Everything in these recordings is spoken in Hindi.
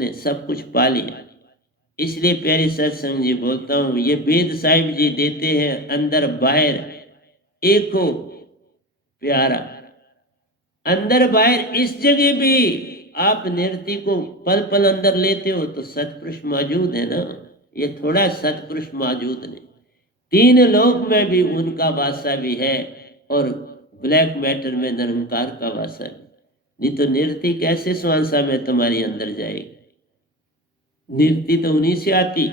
उसने सब कुछ पा लिया। इसलिए प्यारे सत्संग जी बोलता हूँ, ये वेद साहिब जी देते हैं अंदर बाहर एक हो प्यारा। अंदर बाहर इस जगह भी आप निरति को पल पल अंदर लेते हो तो सतपुरुष मौजूद है ना। ये थोड़ा सतपुरुष मौजूद नहीं, तीन लोक में भी उनका वासा भी है और ब्लैक मैटर में निरंकार का वासा भी। नहीं तो निरति कैसे स्वांसा में तुम्हारी अंदर जाएगी? निरति तो उन्हीं से आती,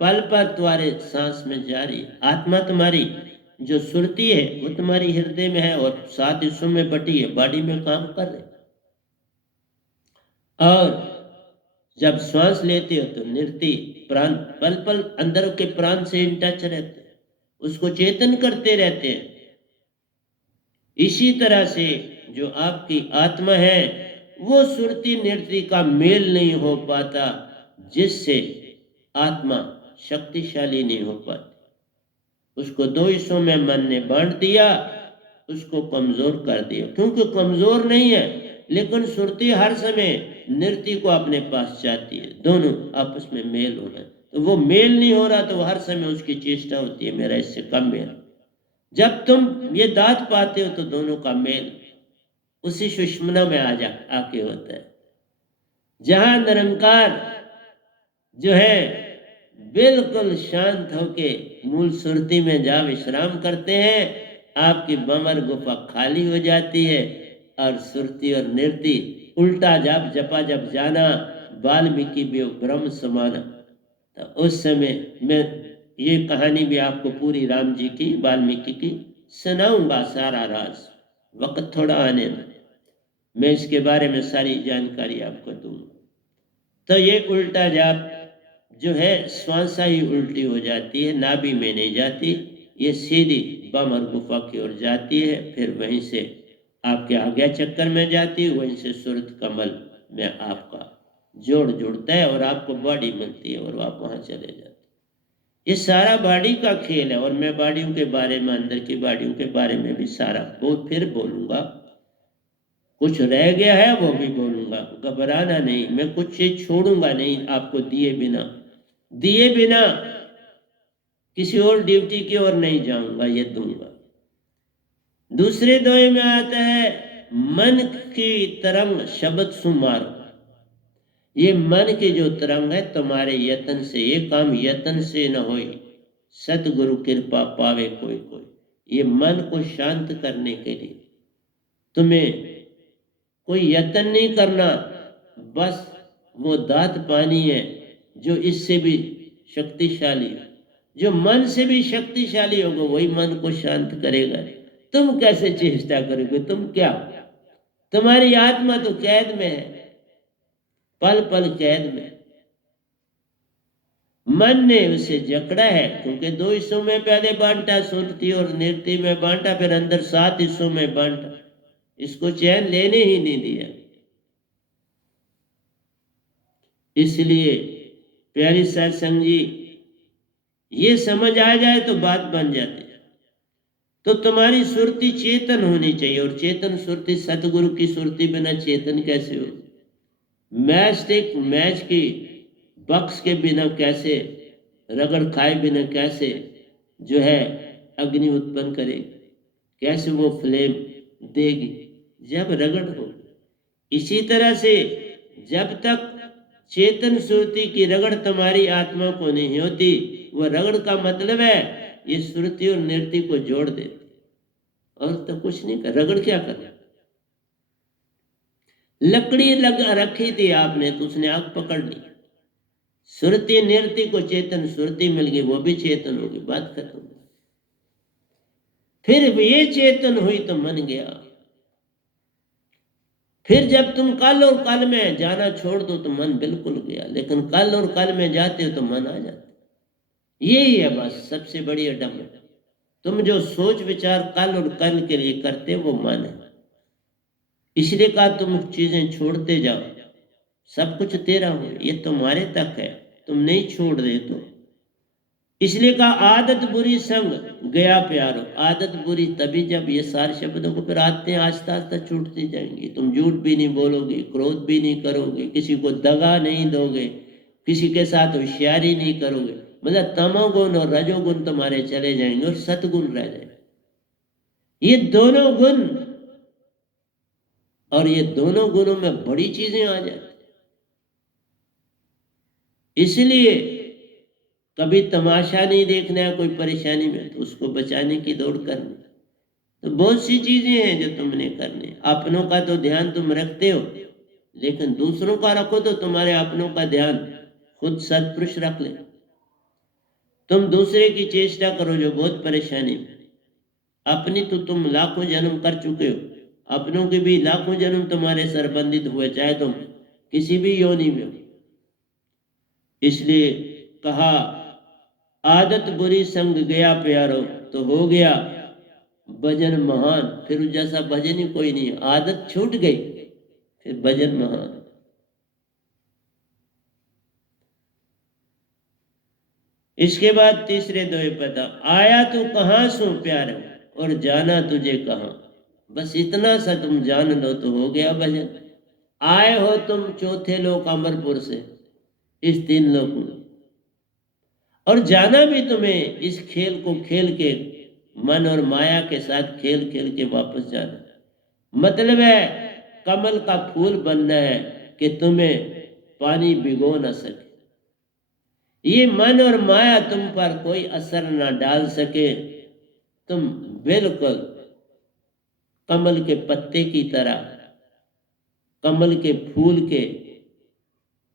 पल पल तुम्हारे सांस में जारी। आत्मा तुम्हारी जो सुरती है वो तुम्हारी हृदय में है और 7 हिस्सों में बटी है, बॉडी में काम कर रहे। और जब श्वास लेते हो तो निरति प्राण पल पल अंदर के प्राण से इन टच रहते हैं, उसको चेतन करते रहते हैं। इसी तरह से जो आपकी आत्मा है वो सुरती निरति का मेल नहीं हो पाता, जिससे आत्मा शक्तिशाली नहीं हो पाती। उसको 2 हिस्सों में मन ने बांट दिया, उसको कमजोर कर दिया। क्योंकि कमजोर नहीं है, लेकिन सुरती हर समय निरति को अपने पास चाहती है, दोनों आपस में मेल होना है। तो वो मेल नहीं हो रहा तो हर समय उसकी चेष्टा होती है मेरा इससे कम मेल। जब तुम ये दात पाते हो तो दोनों का मेल उसी सुषमना में आके होता है, जहां निरंकार जो है बिल्कुल शांत होके मूल सुरती में जा विश्राम करते हैं। आपकी बमर गुफा खाली हो जाती है और सुरती और निरति उल्टा जब जपा जब जाना, वाल्मीकि भी ब्रह्म समाना। तो उस समय मैं ये कहानी भी आपको पूरी राम जी की वाल्मीकि की सुनाऊंगा सारा राज, वक्त थोड़ा आने में मैं इसके बारे में सारी जानकारी आपको दूंगा। तो ये उल्टा जाप जो है श्वासा ही उल्टी हो जाती है, नाभि में नहीं जाती, ये सीधी बमर गुफा की ओर जाती है, फिर वहीं से आपके आज्ञा चक्कर में जाती है, वहीं से सूरत कमल में आपका जोड़ जुड़ता है और आपको बॉडी मिलती है और आप वहां चले जाते हैं। ये सारा बॉडी का खेल है और मैं बॉडियों के बारे में, अंदर की बॉडियों के बारे में भी सारा फिर बोलूंगा। कुछ रह गया है वो भी बोलूंगा, घबराना नहीं, मैं कुछ चीज छोड़ूंगा नहीं आपको दिए बिना किसी और ड्यूटी की ओर नहीं जाऊंगा, ये दूंगा। दूसरे दोहे में आता है, मन की तरंग शब्द सुमारो। ये मन की जो तरंग है तुम्हारे यत्न से, ये काम यत्न से न होई, सतगुरु कृपा पावे कोई कोई। ये मन को शांत करने के लिए तुम्हें कोई यत्न नहीं करना, बस वो दात पानी है जो इससे भी शक्तिशाली है, जो मन से भी शक्तिशाली होगा वही मन को शांत करेगा। तुम कैसे चेष्टा करोगे? तुम क्या, तुम्हारी आत्मा तो कैद में है, पल पल कैद में। मन ने उसे जकड़ा है, क्योंकि 2 हिस्सों में पहले बांटा, सुरती और निरति में बांटा, फिर अंदर 7 हिस्सों में बांटा, इसको चैन लेने ही नहीं दिया। इसलिए प्यारी सत्संग जी, ये समझ आ जाए तो बात बन जाती है। तो तुम्हारी सुरती चेतन होनी चाहिए, और चेतन सुरती सतगुरु की सुरती बिना चेतन कैसे हो? मैच की बक्स के बिना कैसे, रगड़ खाए बिना कैसे जो है अग्नि उत्पन्न करेगी, कैसे वो फ्लेम देगी? जब रगड़ हो। इसी तरह से जब तक चेतन सुरती की रगड़ तुम्हारी आत्मा को नहीं होती, वह रगड़ का मतलब है ये सुरती और निरति को जोड़ देती, और तो कुछ नहीं कर। रगड़ क्या कर? लकड़ी लगा रखी थी आपने तो उसने आग पकड़ ली, सुरती निरति को चेतन सुरती मिल गई, वो भी चेतन होगी, बात खत्म। फिर ये चेतन हुई तो मन गया। फिर जब तुम कल और कल में जाना छोड़ दो तो मन बिल्कुल गया, लेकिन कल और कल में जाते हो तो मन आ जाता। यही है बस सबसे बड़ी अडम। तुम जो सोच विचार कल और कल के लिए करते हो वो मन है। इसलिए कहा तुम चीजें छोड़ते जाओ, सब कुछ तेरा हो, ये तुम्हारे तक है, तुम नहीं छोड़ रहे तो इसलिए कहा आदत बुरी संग गया प्यारो। आदत बुरी तभी जब ये सारे शब्दों को फिर आते हैं आस्ता आस्ता छूटती जाएंगी। तुम झूठ भी नहीं बोलोगे, क्रोध भी नहीं करोगे, किसी को दगा नहीं दोगे, किसी के साथ होशियारी नहीं करोगे, मतलब तमोगुण और रजोगुण तुम्हारे चले जाएंगे और सतगुण रह जाएंगे। ये दोनों गुण, और ये दोनों गुणों में बड़ी चीजें आ जाती। इसलिए कभी तमाशा नहीं देखना है कोई परेशानी में तो उसको बचाने की दौड़ करनी। तो बहुत सी चीजें हैं जो तुमने करनी। अपनों का तो ध्यान तुम रखते हो, लेकिन दूसरों का रखो तो तुम्हारे अपनों का ध्यान खुद सत्पुरुष रख ले। तुम दूसरे की चेष्टा करो जो बहुत परेशानी में, अपनी तो तुम लाखों जन्म कर चुके हो, अपनों के भी लाखों जन्म तुम्हारे संबंधित हुए, चाहे तुम किसी भी योनि में हो। इसलिए कहा आदत बुरी संग गया प्यारो, तो हो गया भजन महान। फिर जैसा भजन ही कोई नहीं, आदत छूट गई फिर भजन महान। इसके बाद तीसरे दोहे पता आया तू कहां सो प्यारो और जाना तुझे कहां। बस इतना सा तुम जान लो तो हो गया भजन। आए हो तुम चौथे लोक अमरपुर से, इस 3 लोक में, और जाना भी तुम्हें इस खेल को खेल के, मन और माया के साथ खेल खेल के वापस जाना। मतलब है कमल का फूल बनना है कि तुम्हें पानी भिगो ना सके, ये मन और माया तुम पर कोई असर ना डाल सके। तुम बिल्कुल कमल के पत्ते की तरह, कमल के फूल के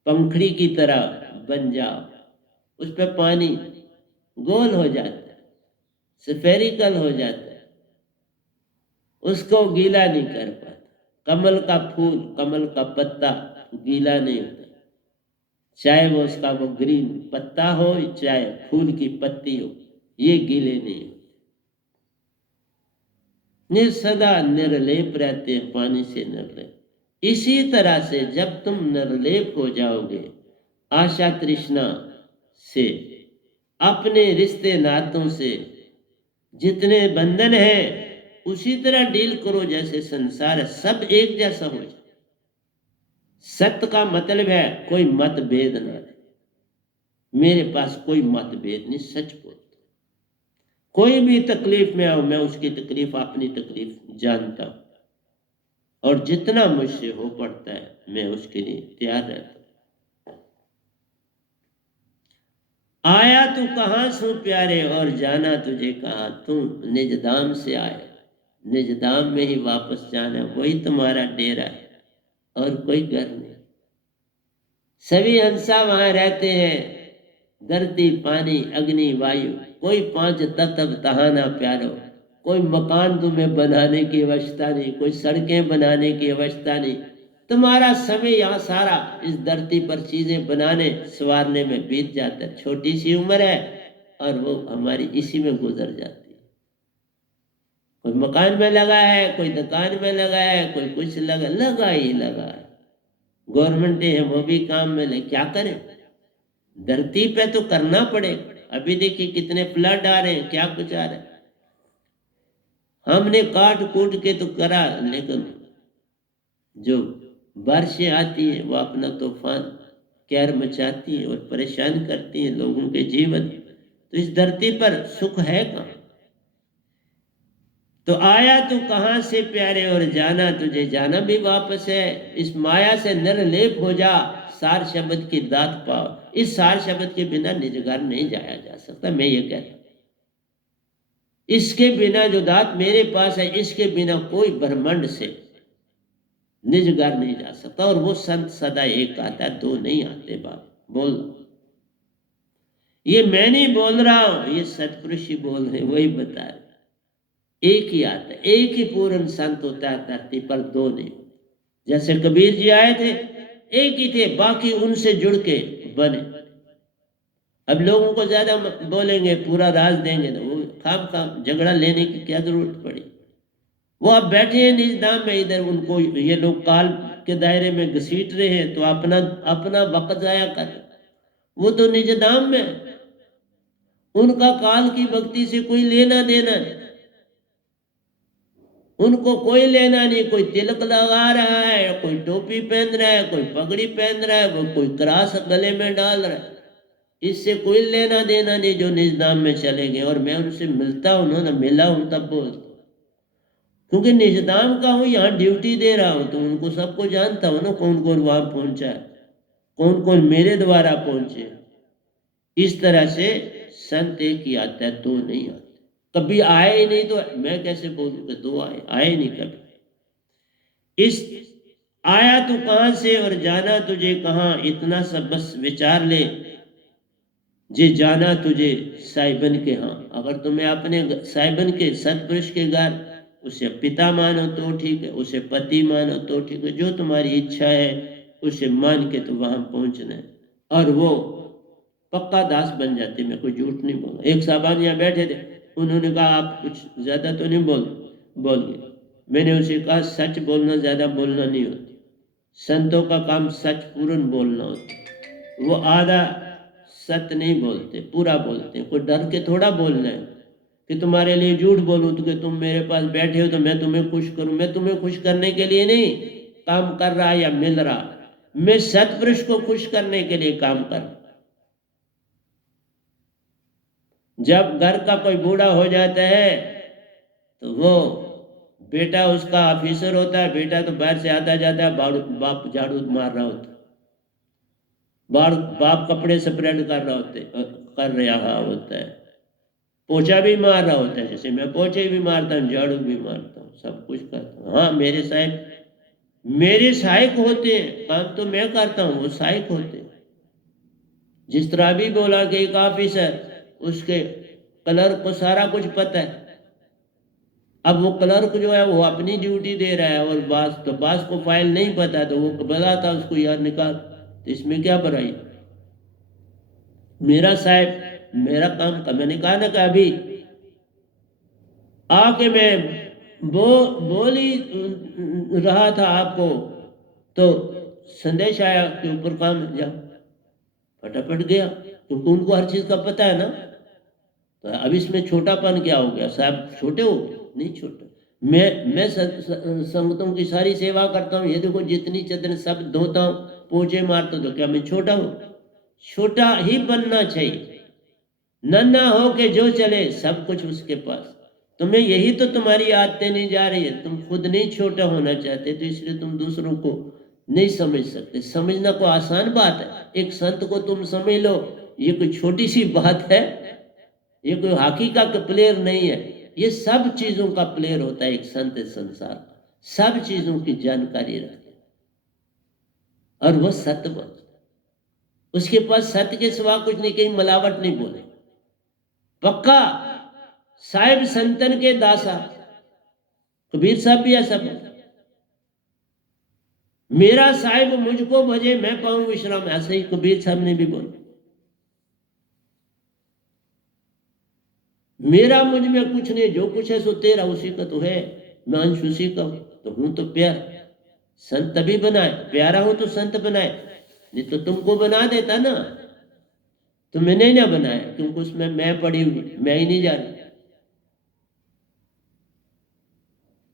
पंखड़ी की तरह बन जाओ। उस पर पानी गोल हो जाता है, स्फेरिकल हो जाता है, उसको गीला नहीं कर पाता। कमल का फूल, कमल का पत्ता गीला नहीं होता, चाहे वो उसका वो ग्रीन पत्ता हो चाहे फूल की पत्ती हो, ये गीले नहीं होते, सदा निर्लेप रहते हैं, पानी से निर्लेप। इसी तरह से जब तुम निर्लेप हो जाओगे आशा तृष्णा से, अपने रिश्ते नातों से, जितने बंधन हैं उसी तरह डील करो जैसे संसार है, सब एक जैसा हो जाए। सत्य का मतलब है कोई मतभेद ना रहे। मेरे पास कोई मतभेद नहीं, सच बोलता। कोई भी तकलीफ में आओ, मैं उसकी तकलीफ अपनी तकलीफ जानता हूं, और जितना मुझसे हो पड़ता है मैं उसके लिए तैयार रहता हूं। आया तू कहां सो प्यारे और जाना तुझे कहां। तू निज धाम से आए, निज धाम में ही वापस जाना, वही तुम्हारा डेरा है और कोई घर नहीं। सभी हंसा वहां रहते हैं, धरती पानी अग्नि वायु, कोई 5 तत्व तहाना प्यारो। कोई मकान तुम्हें बनाने की अवस्था नहीं, कोई सड़कें बनाने की अवस्था नहीं। तुम्हारा समय यहाँ सारा इस धरती पर चीजें बनाने संवारने में बीत जाता है। छोटी सी उम्र है और वो हमारी इसी में गुजर जाती है। कोई मकान में लगा है, कोई दुकान में लगा है, कोई कुछ लगा ही लगा है। गवर्नमेंट है वो भी काम में ले, क्या करें, धरती पे तो करना पड़ेगा। अभी देखिए कितने फ्लड आ रहे हैं, क्या कुछ आ रहा है। हमने काट कूट के तो करा, लेकिन जो बारिशें आती है वो अपना तूफान कहर मचाती है और परेशान करती है लोगों के जीवन। तो इस धरती पर सुख है कहाँ। तो आया तू कहां से प्यारे और जाना तुझे जाना भी वापस है। इस माया से निर्लेप हो जा, सार शब्द की दात पाओ। इस सार शब्द के बिना निज घर नहीं जाया जा सकता। मैं ये कहता हूं इसके बिना जो दात मेरे पास है, इसके बिना कोई ब्रह्मांड से निज घर नहीं जा सकता। और वो संत सदा एक आता है, 2 नहीं आते। बाप बोल, ये मैं नहीं बोल रहा हूं, ये सतपुरुष ही बोल रहे, वही बता रहे। एक ही आता है, एक ही पूर्ण संत होता है धरती पर, 2 नहीं। जैसे कबीर जी आए थे, एक ही थे, बाकी उनसे जुड़ के बने। अब लोगों को ज्यादा बोलेंगे, पूरा राज देंगे, तो वो खाम झगड़ा लेने की क्या जरूरत पड़ी। वो अब बैठे हैं निज धाम में, इधर उनको ये लोग काल के दायरे में घसीट रहे हैं, तो अपना अपना वक्त जाया कर। वो तो निज धाम में, उनका काल की भक्ति से कोई लेना देना नहीं, उनको कोई लेना नहीं। कोई तिलक लगा रहा है, कोई टोपी पहन रहा है, कोई पगड़ी पहन रहा है, वो कोई क्रास गले में डाल रहा है, इससे कोई लेना देना नहीं जो निज धाम में चले गए। और मैं उनसे मिलता हूं ना, मिला हूं तब बोलता हूं, क्योंकि निज धाम का हूं, यहाँ ड्यूटी दे रहा हूं, तो उनको सबको जानता हूं ना, कौन कौन वहां पहुंचा है, कौन कौन मेरे द्वारा पहुंचे। इस तरह से संत एक ही आता है, दो नहीं आते। कभी आए ही नहीं तो मैं कैसे बोलूं कि दो आए, आए नहीं कभी। इस आया तू कहां से और जाना तुझे कहां, इतना सब बस विचार ले, जे जाना तुझे साहिबन के। हाँ, अगर तुम्हें अपने साहिबन के सतपुरुष के घर, उसे पिता मानो तो ठीक है, उसे पति मानो तो ठीक है, जो तुम्हारी इच्छा है उसे मान के तो वहां पहुंचना है। और वो पक्का दास बन जाते। मैं कोई झूठ नहीं बोला। एक साहबान यहाँ बैठे थे, उन्होंने कहा आप कुछ ज्यादा तो नहीं बोल गए। मैंने उसे कहा सच बोलना ज्यादा बोलना नहीं होता, संतों का काम सच पूर्ण बोलना होता। वो आधा सत्य नहीं बोलते, पूरा बोलते हैं। कोई डर के थोड़ा बोलना है कि तुम्हारे लिए झूठ बोलूं तो कि तुम मेरे पास बैठे हो तो मैं तुम्हें खुश करूं। मैं तुम्हें खुश करने के लिए नहीं काम कर रहा या मिल रहा, मैं सतपुरुष को खुश करने के लिए काम कर रहा। जब घर का कोई बूढ़ा हो जाता है तो वो बेटा उसका ऑफिसर होता है, बेटा तो बाहर से आता जाता है, बाप झाड़ू मार रहा होता है, बाप कपड़े स्प्रेड कर रहा होता है, पोछा भी मार रहा होता है। जैसे मैं पोछे भी मारता हूँ, झाड़ू भी मारता हूँ, सब कुछ करता हूँ। हाँ, मेरे सहायक होते हैं, काम तो मैं करता हूँ, वो सहायक होते हैं। जिस तरह भी बोला कि एक ऑफिसर, उसके क्लर्क को सारा कुछ पता है। अब वो क्लर्क जो है वो अपनी ड्यूटी दे रहा है, और बास को फाइल नहीं पता, तो वो बताता उसको यार निकाल, तो इसमें क्या बुराई। मेरा साहब मेरा काम का, मैंने कहा ना कि अभी आके मैं बोल ही रहा था आपको, तो संदेश आया कि ऊपर काम जाओ, फटाफट गया, क्योंकि उनको हर चीज का पता है ना। तो अब इसमें छोटापन क्या हो गया? साहब छोटे हो? नहीं छोटे। मैं संगतों की सारी सेवा करता हूँ, ये देखो जितनी चदर सब धोता हूँ, पोछे मारता हूँ, तो क्या मैं छोटा हूँ? छोटा ही बनना चाहिए। नन्हा हो के जो चले, सब कुछ उसके पास। तुम्हें यही तो तुम्हारी आदतें नहीं जा रही है, तुम खुद नहीं छोटा होना चाहते, तो इसलिए तुम दूसरों को नहीं समझ सकते। समझना कोई आसान बात है, एक संत को तुम समझ लो, ये कोई छोटी सी बात है, ये कोई हॉकी का प्लेयर नहीं है। ये सब चीजों का प्लेयर होता है एक संत संसार, सब चीजों की जानकारी रखते, और वो सत्य बोलता, उसके पास सत्य के सिवा कुछ नहीं, कहीं मिलावट नहीं बोले, पक्का साहिब संतन के दासा। कबीर साहब भी ऐसा बोले, मेरा साहिब मुझको भजे मैं पाऊं विश्राम, ऐसे ही कबीर साहब ने भी बोला। मेरा मुझ में कुछ नहीं, जो कुछ है सो तेरा, उसी का तो है, मैं अंश उसी का हूं, तो हूं तो प्यार। संत तभी बनाए, प्यारा हो तो संत बनाए, नहीं तो तुमको बना देता ना, तो मैंने ना बनाया, क्योंकि उसमें मैं पड़ी हुई, मैं ही नहीं जा रही।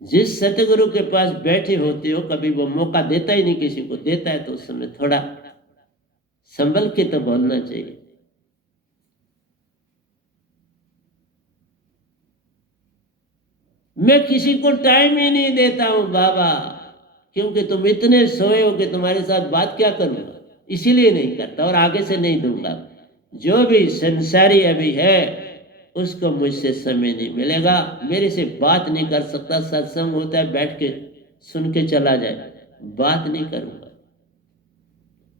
जिस सतगुरु के पास बैठे होते हो, कभी वो मौका देता ही नहीं, किसी को देता है तो उस समय थोड़ा संभल के तो बोलना चाहिए। मैं किसी को टाइम ही नहीं देता हूं बाबा, क्योंकि तुम इतने सोए हो कि तुम्हारे साथ बात क्या करूंगा, इसीलिए नहीं करता, और आगे से नहीं दूंगा। जो भी संसारी अभी है उसको मुझसे समय नहीं मिलेगा, मेरे से बात नहीं कर सकता। सत्संग होता है, बैठ के सुन के चला जाए, बात नहीं करूंगा,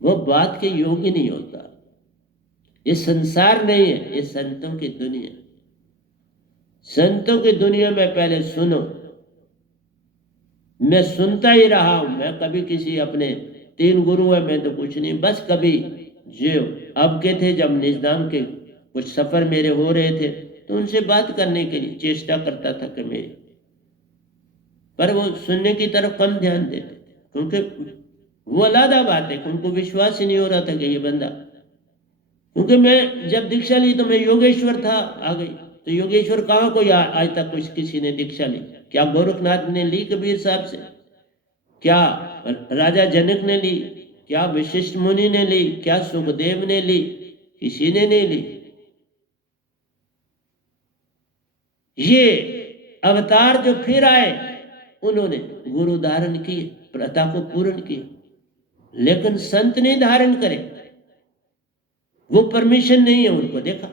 वो बात के योग्य नहीं होता। ये संसार नहीं है, ये संतों की दुनिया। संतों की दुनिया में पहले सुनो। मैं सुनता ही रहा हूं, मैं कभी किसी अपने 3 गुरु है, मैं तो कुछ नहीं, बस कभी जो अब के थे, जब निजधाम के कुछ सफर मेरे हो रहे थे, तो उनसे बात करने के लिए चेष्टा करता था कि मेरी, पर वो सुनने की तरफ कम ध्यान देते थे, क्योंकि वो अलग बात है, उनको विश्वास ही नहीं हो रहा था कि ये बंदा क्योंकि मैं जब दीक्षा ली तो मैं योगेश्वर था, आ गई। तो योगेश्वर कहाँ कोई आज तक कुछ किसी ने दीक्षा ली? क्या गोरखनाथ ने ली कबीर साहब से? क्या राजा जनक ने ली? क्या वशिष्ठ मुनि ने ली? क्या सुखदेव ने ली? किसी ने नहीं ली। ये अवतार जो फिर आए उन्होंने गुरु धारण किए, प्रथा को पूर्ण किए, लेकिन संत नहीं धारण करे, वो परमिशन नहीं है उनको। देखा,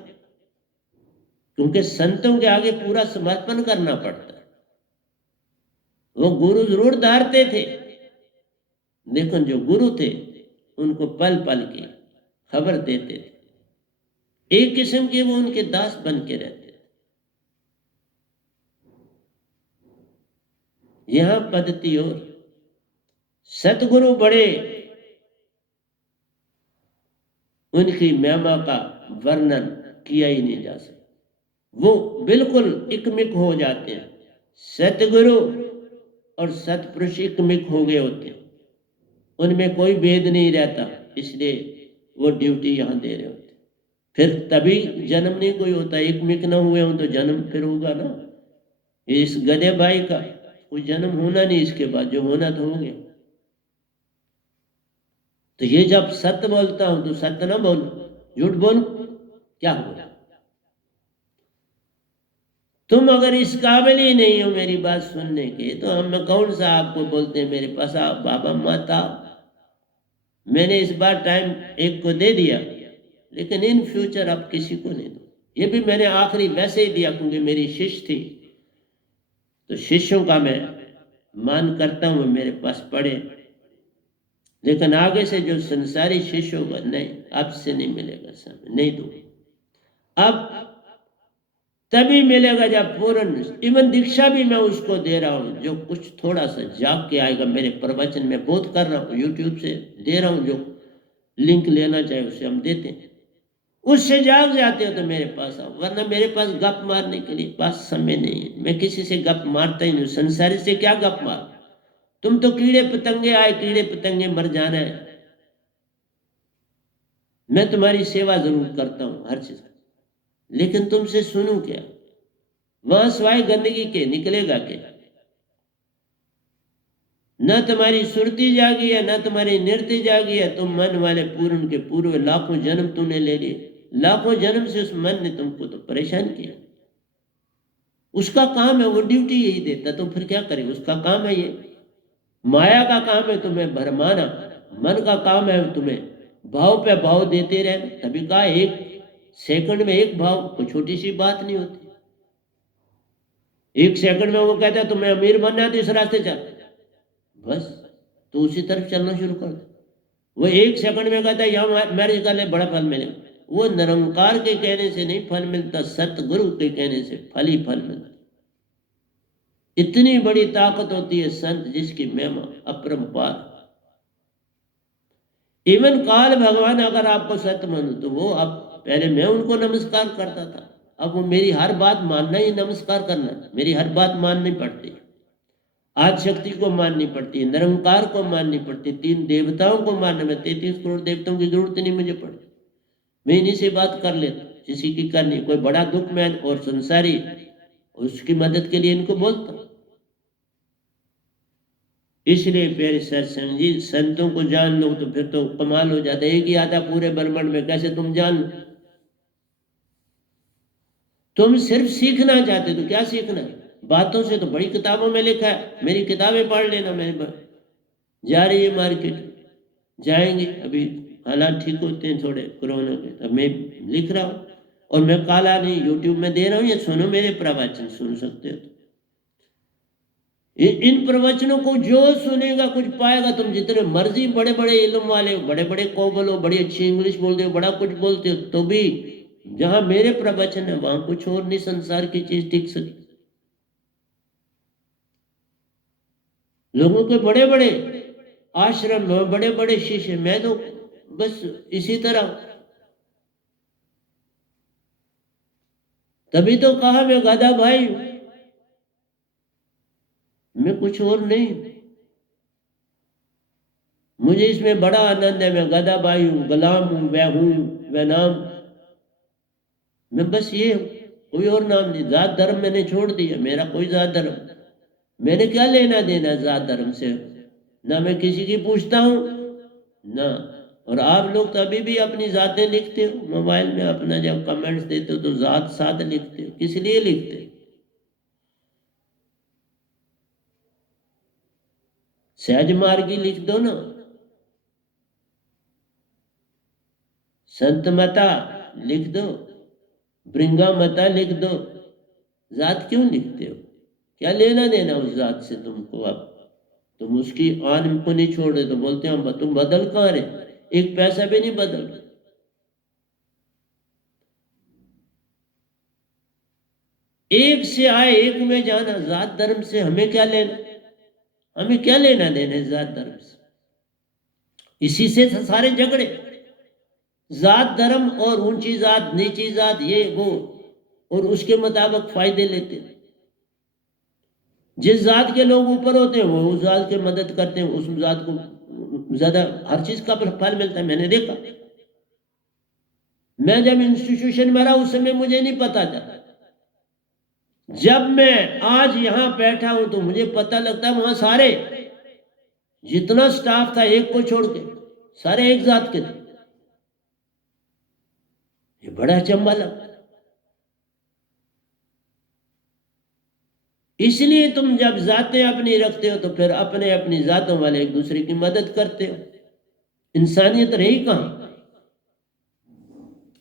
क्योंकि संतों के आगे पूरा समर्पण करना पड़ता है। वो गुरु जरूर धारते थे, लेकिन जो गुरु थे उनको पल पल की खबर देते थे। एक किस्म के वो उनके दास बन के रहते थे। यहां पद्धति और सतगुरु बड़े, उनकी महिमा का वर्णन किया ही नहीं जा सकता। वो बिल्कुल एकमिक हो जाते हैं। सतगुरु और सतपुरुष एकमिक हो गए होते हैं, उनमें कोई भेद नहीं रहता, इसलिए वो ड्यूटी यहां दे रहे होते। फिर तभी जन्म नहीं कोई होता। एकमिक ना हुए हो तो जन्म फिर होगा ना। इस गधे भाई का कोई जन्म होना नहीं, इसके बाद जो होना तो हो गया। तो ये जब सत्य बोलता हूं तो सत्य ना बोलूं, झूठ बोलूं, क्या हुआ? तुम अगर इस काबिल ही नहीं हो मेरी बात सुनने के, तो हम कौन सा आपको बोलते हैं मेरे पास आओ बाबा माता। मैंने इस बार टाइम एक को दे दिया, लेकिन इन फ्यूचर अब किसी को नहीं दो। ये भी मैंने आखिरी वैसे ही दिया क्योंकि मेरी शिष्य थी, तो शिष्यों का मैं मान करता हूं, मेरे पास पढ़े। लेकिन आगे से जो संसारी शिष्य होगा, नहीं, अब से नहीं मिलेगा, समय नहीं दो। अब तभी मिलेगा जब पूर्ण। इवन दीक्षा भी मैं उसको दे रहा हूं जो कुछ थोड़ा सा जाग के आएगा। मेरे प्रवचन में बहुत कर रहा हूं, यूट्यूब से दे रहा हूं, जो लिंक लेना चाहे उसे हम देते हैं। उससे जाग जाते हो तो मेरे पास आओ, वरना मेरे पास गप मारने के लिए पास समय नहीं है। मैं किसी से गप मारता ही नहीं। संसारी से क्या गप मार? तुम तो कीड़े पतंगे आए, कीड़े पतंगे मर जाना है। मैं तुम्हारी सेवा जरूर करता हूं हर चीज, लेकिन तुमसे सुनूं क्या? वहां सवाई गंदगी के निकलेगा क्या? न तुम्हारी सुरती जागी है, न तुम्हारी नृत्य जागी है। तुम मन वाले पूर्ण के पूर्व लाखों जन्म तुमने ले लिए। लाखों जन्म से उस मन ने तुमको तो परेशान किया। उसका काम है, वो ड्यूटी यही देता, तो फिर क्या करे? उसका काम है ये। माया का काम है तुम्हें भरमाना, मन का काम है तुम्हें भाव पे भाव देते रहना। तभी कहा एक सेकंड में एक भाव, कोई छोटी सी बात नहीं होती। एक सेकंड में वो कहता है तुम्हें अमीर बनना है तो इस रास्ते चल, बस, तो उसी तरफ चलना शुरू कर दो। वो एक सेकंड में कहता है यहाँ मैरिज कर ले, बड़ा फल मिलेगा। वो निरंकार के कहने से नहीं फल मिलता, सतगुरु के कहने से फल ही फल मिलता। इतनी बड़ी ताकत होती है संत जिसकी महिमा अपरंपार। इवन काल भगवान अगर आपको सत्य मानो तो वो, अब पहले मैं उनको नमस्कार करता था, अब वो मेरी हर बात मानना ही नमस्कार करना, मेरी हर बात माननी पड़ती। आदि शक्ति को माननी पड़ती है, निरंकार को माननी पड़ती है, तीन देवताओं को मानना। में 33 करोड़ देवताओं की जरूरत नहीं मुझे पड़ती। मैं इन्हीं से बात कर लेता, किसी की करनी। कोई बड़ा दुख में और संसारी, उसकी मदद के लिए इनको बोलता। इसलिए प्यारे सत्संग जी, संतों को जान लो तो फिर तो कमाल हो जाता है। एक ही आता पूरे ब्रह्मांड में, कैसे तुम जान लो? तुम सिर्फ सीखना चाहते तो क्या सीखना? बातों से तो बड़ी किताबों में लिखा है, मेरी किताबें पढ़ लेना। मेरे जा रही है मार्केट, जाएंगे अभी, हालात ठीक होते हैं थोड़े कोरोना के, अब मैं लिख रहा हूँ और मैं काला नहीं, यूट्यूब में दे रहा हूँ। ये सुनो मेरे प्रवचन, सुन सकते हो तो। इन प्रवचनों को जो सुनेगा कुछ पाएगा। तुम जितने मर्जी बड़े बड़े इल्म वाले हो, बड़े बड़े कोबल हो, बड़ी अच्छी इंग्लिश बोलते हो, बड़ा कुछ बोलते हो, तो भी जहां मेरे प्रवचन है वहां कुछ और नहीं संसार की चीज टिक सकती। लोगों के बड़े बड़े आश्रम में बड़े बड़े शिष्य, मैं तो बस इसी तरह। तभी तो कहा मैं गधा भाई हूं, मैं कुछ और नहीं। मुझे इसमें बड़ा आनंद है। मैं गधा भाई हूं, गुलाम हूं, वह नाम मैं बस ये हूं, कोई और नाम नहीं। जात धर्म मैंने छोड़ दिया, मेरा कोई जात धर्म, मैंने क्या लेना देना जात धर्म से, ना मैं किसी की पूछता हूं ना। और आप लोग तो अभी भी अपनी जातें लिखते हो मोबाइल में, अपना जब कमेंट्स देते हो तो जात सात लिखते हो, किस लिए लिखते हो? सहज मार्गी लिख दो ना, संत मता लिख दो, भृंगा मता लिख दो। जात क्यों लिखते हो? क्या लेना देना उस जात से तुमको? अब तुम उसकी आन को नहीं छोड़ रहे तो बोलते हैं तुम बदल कहाँ रहे, एक पैसा भी नहीं बदल। एक से आए एक में जाना, जात धर्म से हमें क्या लेना, हमें क्या लेना देना है जात धर्म से? इसी से सारे झगड़े, जात धर्म और ऊंची जात नीची जात ये वो, और उसके मुताबिक फायदे लेते हैं। जिस जात के लोग ऊपर होते हैं वो उस जात की मदद करते हैं, उस जात को ज्यादा हर चीज का फल मिलता है। मैंने देखा, मैं जब इंस्टीट्यूशन में रहा उस समय मुझे नहीं पता था, जब मैं आज यहां बैठा हूं तो मुझे पता लगता है वहां सारे जितना स्टाफ था एक को छोड़ के सारे एक जात के थे। ये बड़ा अचंभा लगा। इसलिए तुम जब जातें अपनी रखते हो तो फिर अपने अपनी जातों वाले एक दूसरे की मदद करते हो। इंसानियत रही कहां?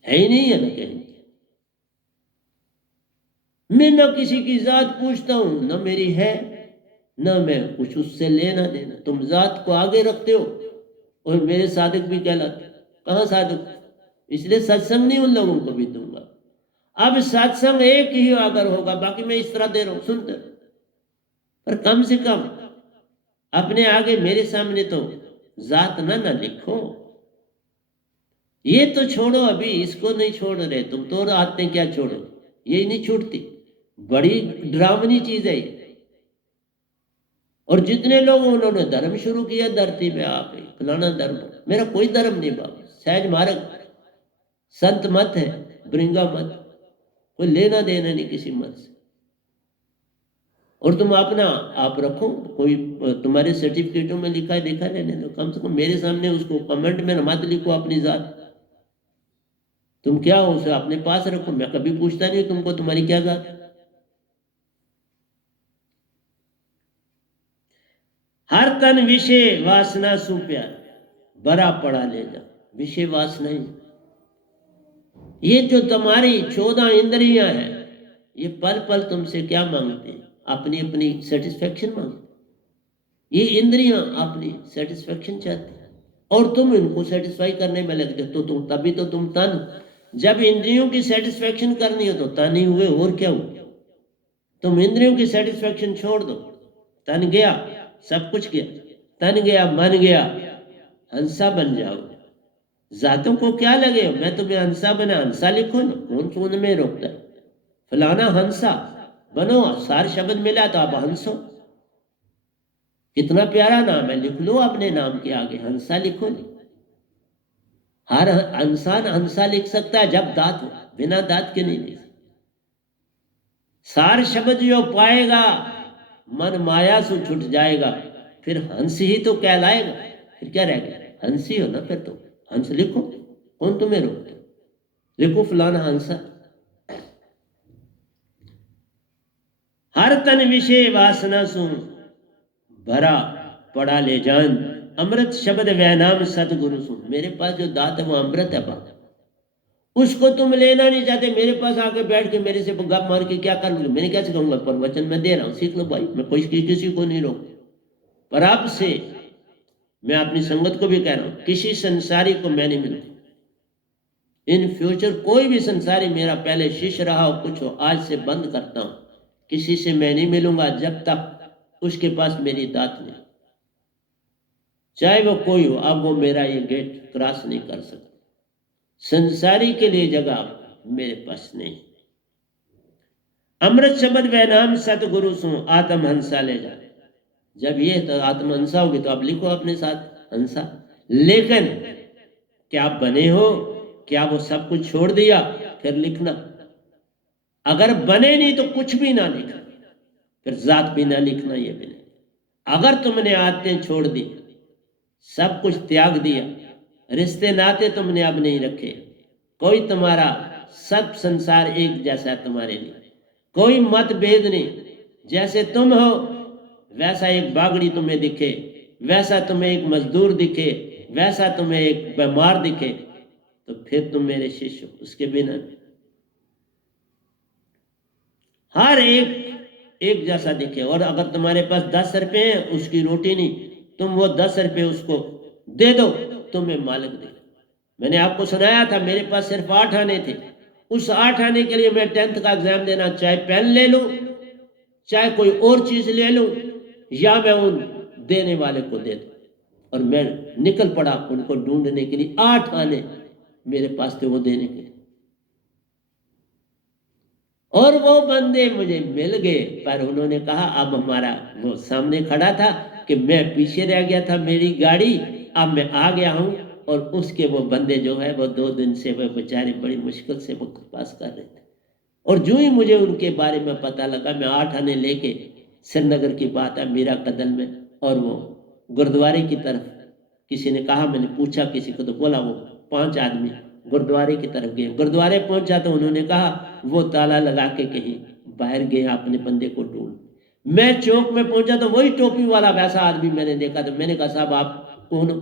है ही नहीं है ना कहीं। मैं ना किसी की जात पूछता हूं, ना मेरी है, ना मैं कुछ उससे लेना देना। तुम जात को आगे रखते हो और मेरे साधक भी कहलाते। कहां साधक? इसलिए सत्संग नहीं उन लोगों को भी दूंगा। अब सत्संग एक ही अगर होगा, बाकी मैं इस तरह दे रहा हूं सुनते, पर कम से कम अपने आगे मेरे सामने तो जात ना लिखो। ये तो छोड़ो, अभी इसको नहीं छोड़ रहे तुम, तो आते क्या छोड़ो, यही नहीं छूटती। बड़ी डरावनी चीज है ये। और जितने लोग उन्होंने धर्म शुरू किया धरती पे, आप फलाना धर्म, मेरा कोई धर्म नहीं बाबा। सहज मार्ग संत मत है, भृंगा मत, कोई लेना देना नहीं किसी मत से। और तुम अपना आप रखो, कोई तुम्हारे सर्टिफिकेटों में लिखा है देखा रहने दो, कम से कम मेरे सामने उसको कमेंट में मत लिखो अपनी जात। तुम क्या हो उसे अपने पास रखो, मैं कभी पूछता नहीं तुमको तुम्हारी क्या जात। हर तन विषय वासना सु प्यार, बड़ा पड़ा ले जा। विषय वासना ही, ये जो तुम्हारी 14 इंद्रियां हैं, ये पल पल तुमसे क्या मांगते हैं? अपनी अपनी सेटिस्फेक्शन मांगते। ये इंद्रियां अपनी सेटिस्फेक्शन चाहती हैं और तुम इनको सेटिस्फाई करने में लगते तो तुम तभी तो तुम तन। जब इंद्रियों की सेटिस्फेक्शन करनी हो तो तन ही हुए, और क्या हुआ? तुम इंद्रियों की सेटिस्फेक्शन छोड़ दो, तन गया, सब कुछ गया। तन गया, मन गया, हंसा बन जाओ। जातों को क्या लगे, मैं तुम्हें हंसा बना, हंसा लिखो ना, कौन सुन में रोकता है? फलाना हंसा बनो, सार शब्द मिला तो आप हंसो। कितना प्यारा नाम है, लिख लो अपने नाम के आगे हंसा लिखो ना। हर इंसान हंसा लिख सकता है जब दांत हो, बिना दांत के नहीं लिख। सार शब्द जो पाएगा मन माया से छुट जाएगा, फिर हंस ही तो कहलाएगा। फिर क्या रहेगा? हंसी हो ना, फिर तो हंस लिखो, कौन तुम्हें रोकते? लिखो फलाना हंसा। हर तन विषय वासना सु भरा पड़ा ले जान, अमृत शब्द वह नाम सतगुरु सुन। मेरे पास जो दात है वो अमृत है बाबा, उसको तुम लेना नहीं चाहते। मेरे पास आके बैठ के मेरे से गप मार के क्या कर लोगे? मैंने क्या सिखाऊंगा? पर वचन मैं दे रहा हूं, सीख लो भाई, मैं कोई किसी को नहीं रोक। पर अब से मैं अपनी संगत को भी कह रहा हूं, किसी संसारी को मैं नहीं मिलूंगा इन फ्यूचर। कोई भी संसारी मेरा पहले शिष्य रहा हो कुछ हो, आज से बंद करता हूं, किसी से मैं नहीं मिलूंगा जब तक उसके पास मेरी दात नहीं, चाहे वो कोई हो। अब वो मेरा ये गेट क्रॉस नहीं कर सकता। संसारी के लिए जगह मेरे पास नहीं। अमृत शब्द वह नाम सतगुरु सु आत्म हंसा ले जा। जब ये तो आत्म हंसा होगी तो आप लिखो अपने साथ हंसा। लेकिन क्या आप बने हो? क्या वो सब कुछ छोड़ दिया? फिर लिखना अगर बने नहीं तो कुछ भी ना लिखना, फिर जात भी ना लिखना, ये भी नहीं। अगर तुमने आदतें छोड़ दी, सब कुछ त्याग दिया, रिश्ते नाते तुमने अब नहीं रखे, कोई तुम्हारा, सब संसार एक जैसा है तुम्हारे लिए, कोई मतभेद नहीं, जैसे तुम हो वैसा एक बागड़ी तुम्हें दिखे, वैसा तुम्हें एक मजदूर दिखे, वैसा तुम्हें एक बीमार दिखे, तो फिर तुम मेरे शिष्य हो। उसके बिना हर एक जैसा दिखे। और अगर तुम्हारे पास 10 रुपए हैं, उसकी रोटी नहीं, तुम वो 10 रुपए उसको दे दो, तुम्हें मालिक दे। मैंने आपको सुनाया था मेरे पास सिर्फ 8 आने थे, उस 8 आने के लिए मैं 10th का एग्जाम देना, चाहे पेन ले लूं, चाहे कोई और चीज ले लूं, या मैं उन देने वाले को दे दूं। और मैं निकल पड़ा उनको ढूंढने के लिए, 8 आने मेरे पास थे वो देने के लिए। और वो बंदे मुझे मिल गए, पर उन्होंने कहा, अब हमारा वो सामने खड़ा था कि मैं पीछे रह गया था मेरी गाड़ी, अब मैं आ गया हूं। और उसके वो बंदे जो है वो 2 दिन से वो बेचारे बड़ी मुश्किल से वो पास कर रहे थे। और जो ही मुझे उनके बारे में पता लगा, मैं 8 आने लेके, श्रीनगर की बात है, मीरा कदल में, और वो गुरुद्वारे की तरफ, किसी ने कहा, मैंने पूछा किसी को, तो बोला वो 5 आदमी गुरुद्वारे की तरफ गए। गुरुद्वारे पहुंचा तो उन्होंने कहा वो ताला लगा के कहीं बाहर गए अपने बंदे को ढूंढ। मैं चौक में पहुंचा तो वही टोपी वाला वैसा आदमी मैंने देखा। तो मैंने कहा, साहब आप कौन हो?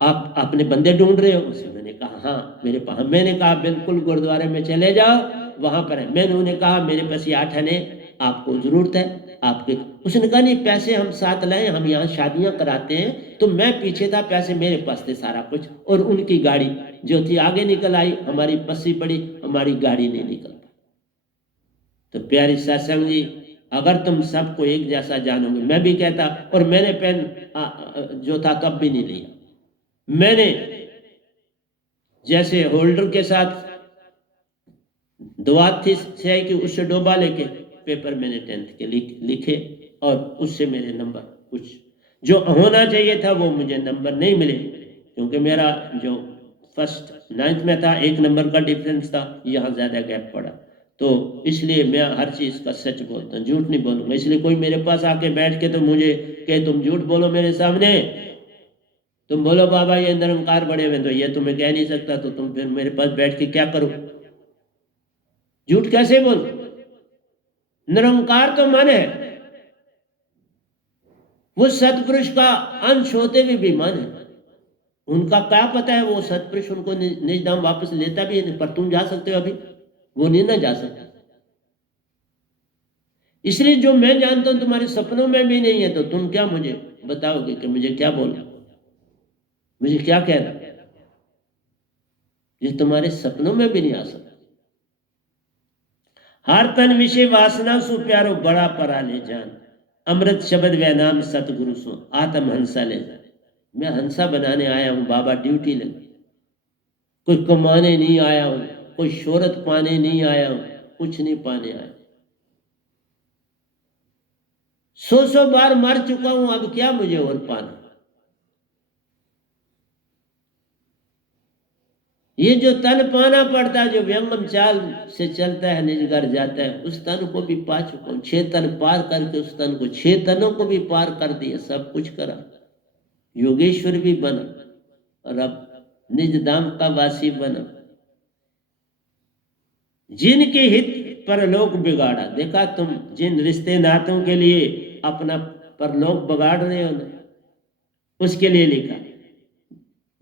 आप अपने बंदे ढूंढ रहे हो? उसने कहा हाँ मेरे पास। मैंने कहा बिल्कुल गुरुद्वारे में चले जाओ, वहां पर है। मैंने उन्हें कहा मेरे पास ये 8 आने, आपको जरूरत है आपके? उसने कहा नहीं, पैसे हम साथ लाए, हम यहाँ शादियां कराते हैं, तो मैं पीछे था, पैसे मेरे पास थे सारा कुछ। और उनकी गाड़ी जो थी आगे निकल आई, हमारी पस्सी पड़ी, हमारी गाड़ी नहीं निकल पाई। तो प्यारी सत्संग जी, अगर तुम सबको एक जैसा जानोगे, मैं भी कहता, और मैंने पेन जो था तब भी नहीं लिया। मैंने जैसे होल्डर के साथ दुआ थी स्याही की, उससे डोबा लेके पेपर मैंने 10th के लिखे, और उससे मेरे नंबर कुछ जो होना चाहिए था वो मुझे नंबर नहीं मिले, क्योंकि मेरा जो फर्स्ट 9th में था 1 नंबर का डिफरेंस था, यहाँ ज्यादा गैप पड़ा। तो इसलिए मैं हर चीज का सच बोलता हूँ, झूठ नहीं बोलूंगा। इसलिए कोई मेरे पास आके बैठ के तो मुझे कहे तुम झूठ बोलो मेरे सामने, तुम बोलो बाबा ये निरंकार बड़े हुए, तो ये तुम्हें कह नहीं सकता, तो तुम फिर मेरे पास बैठ के क्या करो? झूठ कैसे बोल? निरंकार तो मन है, वो सतपुरुष का अंश होते हुए भी मन है। उनका क्या पता है वो सतपुरुष उनको निज धाम वापस लेता भी है, पर तुम जा सकते हो अभी, वो नहीं ना जा सकता। इसलिए जो मैं जानता हूं तुम्हारे सपनों में भी नहीं है, तो तुम क्या मुझे बताओगे कि मुझे क्या बोलना, मुझे क्या कहना? ये तुम्हारे सपनों में भी नहीं आ सकता। हर तन विषय वासना सु प्यारो बड़ा परा ले जान, अमृत शब्द व नाम सतगुरु सो आत्म हंसा ले जान। मैं हंसा बनाने आया हूं बाबा, ड्यूटी लगी, कोई कमाने नहीं आया हूं, कोई शोहरत पाने नहीं आया हूं, कुछ नहीं पाने आया। 100 बार मर चुका हूं, अब क्या मुझे और पाना? ये जो तन पाना पड़ता है, जो व्यंगम चाल से चलता है, निज घर जाता है, उस तन को भी पा चुका हूं। 6 तन पार करके उस तन को, 6 तनों को भी पार कर दिया, सब कुछ करा, योगेश्वर भी बना, और अब निज धाम का वासी बना। जिनके हित परलोक बिगाड़ा, देखा तुम जिन रिश्ते नातों के लिए अपना परलोक बिगाड़ रहे हो ना, उसके लिए लिखा,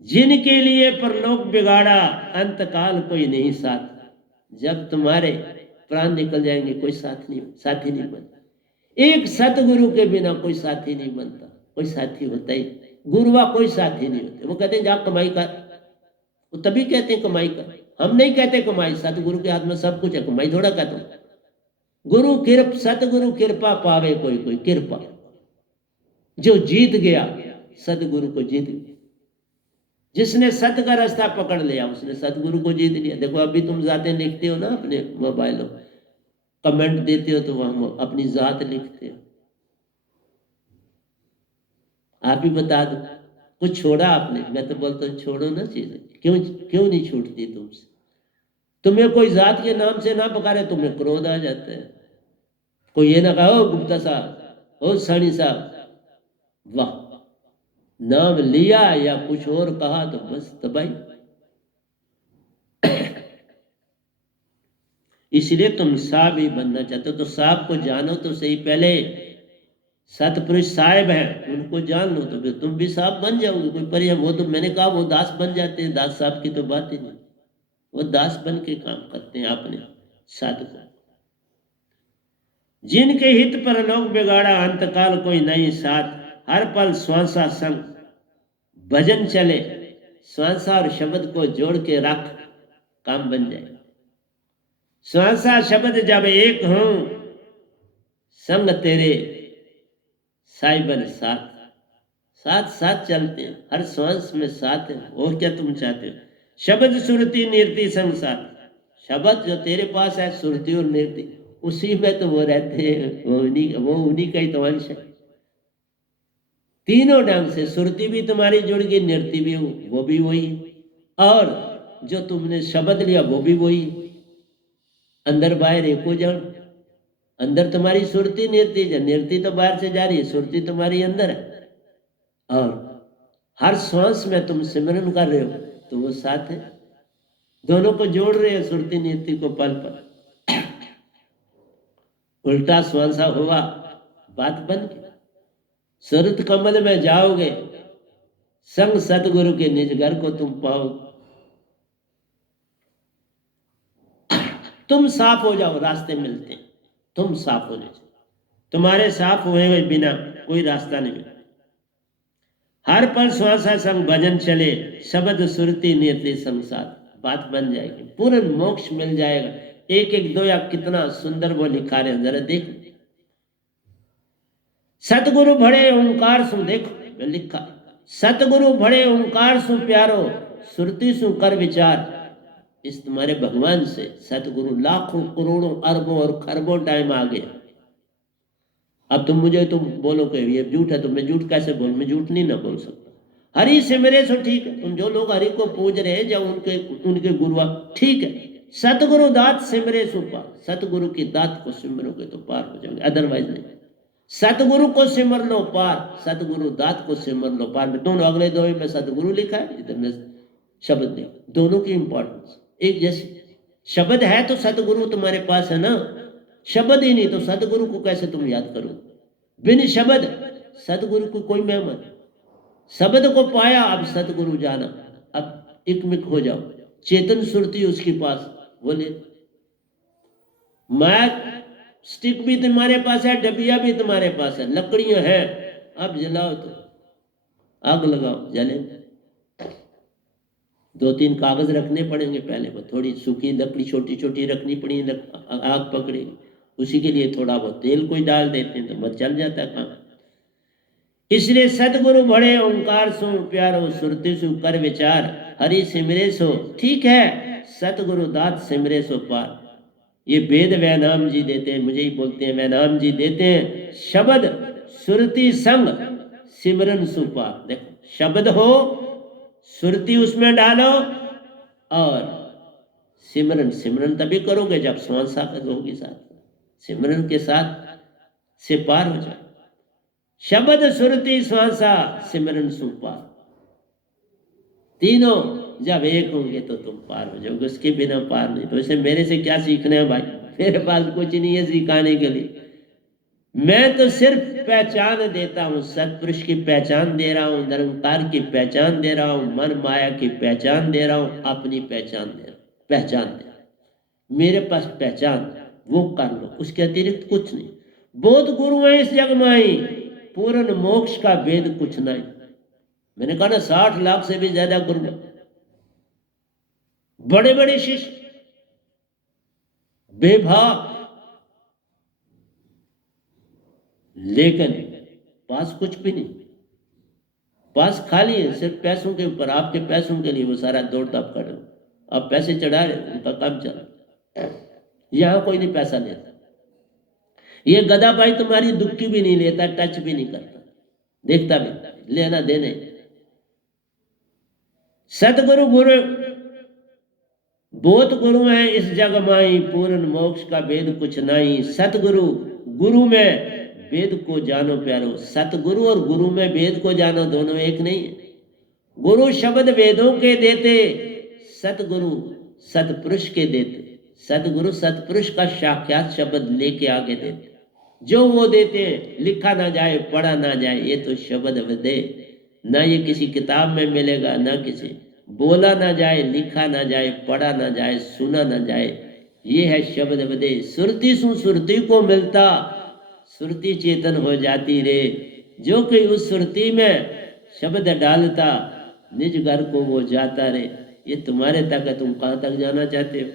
जिनके लिए परलोक बिगाड़ा अंतकाल कोई नहीं साथ। जब तुम्हारे प्राण निकल जाएंगे कोई साथी नहीं बनता। एक सतगुरु के बिना कोई साथी नहीं बनता, कोई साथी होता ही, गुरुआ कोई साथी नहीं होते। वो कहते हैं जा कमाई कर, वो तभी कहते हैं कमाई कर, हम नहीं कहते कमाई। सतगुरु के हाथ में सब कुछ है, कमाई थोड़ा कहता हूं। गुरु कृप सतगुरु कृपा पावे कोई कोई कृपा, जो जीत गया सतगुरु को जीत गया। जिसने सत का रास्ता पकड़ लिया उसने सतगुरु को जीत लिया। देखो अभी तुम जाते लिखते हो ना अपने मोबाइलों, कमेंट देते हो तो वहां अपनी जात लिखते हो। आप ही बता दो, कुछ छोड़ा आपने? मैं तो बोलता हूँ छोड़ो ना चीजें, क्यों क्यों नहीं छूटती तुमसे? तुम्हें कोई जात के नाम से ना पुकारे, तुम्हें क्रोध आ जाता है। कोई ये ना कहा, ओ गुप्ता साहब, ओ सानी साहब, वाह, नाम लिया या कुछ और कहा तो बस तबाही। इसलिए तुम साहब ही बनना चाहते हो तो साहब को जानो तो सही, पहले सतपुरुष साहिब हैं उनको जान लो तो फिर तुम भी साहब बन जाओगे। कोई परिचय, वो तो मैंने कहा वो दास बन जाते हैं, दास साहब की तो बात ही नहीं। वो दास बन के काम करते हैं अपने साधकों। जिनके हित पर लोग बिगाड़ा, अंतकाल कोई नहीं साथ, हर पल स्वांसा संग भजन चले, स्वांसा और शब्द को जोड़ के रख, काम बन जाए। स्वांसा शब्द जब एक हो, संग तेरे साहिबन साथ, साथ साथ चलते हैं, हर श्वास में साथ है। और क्या तुम चाहते हो? शब्द सुरति निरति संग साथ, शब्द जो तेरे पास है, सुरति और निरति, उसी में तो वो रहते हैं, वो उन्हीं का ही तो अंश है। तीनों ढंग से सुरति भी तुम्हारी जुड़ गई, निरति भी वो भी वही, और जो तुमने शब्द लिया वो भी वही। अंदर बाहर एक हो जाओ। अंदर तुम्हारी सुरति निरति, निरति तो बाहर से जा रही है, सुरति तुम्हारी अंदर है। और हर श्वास में तुम सिमरन कर रहे हो तो वो साथ है, दोनों को जोड़ रहे हैं, सुरति निरति को पल पल। उल्टा श्वासा हुआ, बात बन गई। सुरत कमल में जाओगे, संग सतगुरु के निज घर को तुम पाओगे। तुम साफ हो जाओ, रास्ते मिलते हैं। तुम साफ होने चाहिए, तुम्हारे साफ हुए हुए बिना कोई रास्ता नहीं मिलता। हर पल श्वासा संग भजन चले, शब्द सुरति नियति संसार, बात बन जाएगी, पूर्ण मोक्ष मिल जाएगा। एक एक दो या कितना सुंदर वो लिखा रहे, जरा देखो। सतगुरु भड़े ओंकार सु, देखो लिखा, सतगुरु भड़े ओंकार सु प्यारो, सुरति सु कर विचार। इस तुम्हारे भगवान से सतगुरु लाखों करोड़ों अरबों और खरबों टाइम आ गया। अब तुम मुझे तुम बोलो कि ये झूठ है, तो मैं झूठ कैसे बोल, मैं झूठ नहीं ना बोल सकता। हरि सिमरे सो ठीक है, तुम जो लोग हरि को पूज रहे हैं, जब उनके गुरुआ ठीक है। सतगुरु दात सिमरे सो पार, सतगुरु की दात को सिमरोगे तो पार हो जाओगे, अदरवाइज नहीं। सतगुरु को सिमर लो पार, सतगुरु दात को सिमर लो पार। में दोनों अगले दो में सतगुरु लिखा है, इधर में शब्द लिखा, दोनों की इंपॉर्टेंस एक जैसे। शब्द है तो सतगुरु तुम्हारे पास है ना, शब्द ही नहीं तो सतगुरु को कैसे तुम याद करो? बिन शब्द सतगुरु को कोई मेहमान, शब्द को पाया अब सतगुरु जाना, अब एकमिक हो जाओ। चेतन सुरती उसके पास, बोले मैक स्टिक भी तुम्हारे पास है, डबिया भी तुम्हारे पास है, लकड़ियां हैं, अब जलाओ तो आग लगाओ, जले। दो तीन कागज रखने पड़ेंगे पहले, वो थोड़ी सूखी लकड़ी छोटी छोटी रखनी पड़ी, आग पकड़ेगी। उसी के लिए थोड़ा बहुत तेल कोई डाल देते हैं तो बस चल जाता है काम। इसलिए सतगुरु बड़े ओंकार सो प्यारो, सुरति सु कर विचार, हरि सिमरे सो ठीक है, सतगुरु दात सिमरे सो पार। ये वेद वैनाम जी देते हैं, मुझे ही बोलते हैं, वैनाम जी देते हैं, शब्द सुरति संग सिमरन सुपार। देखो शब्द हो, सुरति उसमें डालो, और सिमरन, सिमरन तभी करोगे जब श्वास साथ होगी, साथ सिमरन के साथ से पार हो जाए। शब्द सुरति श्वासा सिमरन सुपार, तीनों जब एक होंगे तो तुम पार हो जाओगे, उसके बिना पार नहीं। तो इसे मेरे से क्या सीखना है भाई, मेरे पास कुछ नहीं है सिखाने के लिए। मैं तो सिर्फ पहचान देता हूँ, सत्पुरुष की पहचान दे रहा हूँ, निरंकार की पहचान दे रहा हूँ, मन माया की पहचान दे रहा हूँ, अपनी पहचान दे रहा हूँ, पहचान दे रहा हूँ। मेरे पास पहचान वो कर लो, उसके अतिरिक्त कुछ नहीं। बहुत गुरु है इस जग माई, पूर्ण मोक्ष का वेद कुछ नहीं। मैंने कहा ना 60 लाख से भी ज्यादा गुरु, बड़े बड़े शिष्य, बेभाग, लेकिन पास कुछ भी नहीं, पास खाली है, सिर्फ पैसों के ऊपर, आपके पैसों के लिए वो सारा दौड़ दौड़ कर रहे हो, आप पैसे चढ़ा रहे हो, उनका काम चला। यहां कोई नहीं पैसा लेता, ये गधा भाई तुम्हारी दुखी भी नहीं लेता, टच भी नहीं करता, देखता भी, लेना देने। सतगुरु गुरु बहुत गुरु हैं इस जग माई, पूर्ण मोक्ष का भेद कुछ नहीं। सतगुरु गुरु में वेद को जानो प्यारो। सतगुरु और गुरु में वेद को जानो, दोनों एक नहीं है। गुरु शब्द वेदों के देते, सतगुरु सतपुरुष के देते। सतगुरु सतपुरुष का साक्षात शब्द लेके आगे देते। जो वो देते हैं, लिखा ना जाए, पढ़ा ना जाए, ये तो शब्द दे। ना ये किसी किताब में मिलेगा, ना किसी बोला ना जाए, लिखा ना जाए, पढ़ा ना जाए, सुना ना जाए, ये है शब्द बदे। सुरती सु सुरती को मिलता, सुरती चेतन हो जाती रे। जो कोई उस सुरती में शब्द डालता, निज घर को वो जाता रे। ये तुम्हारे तक है, तुम कहाँ तक जाना चाहते हो।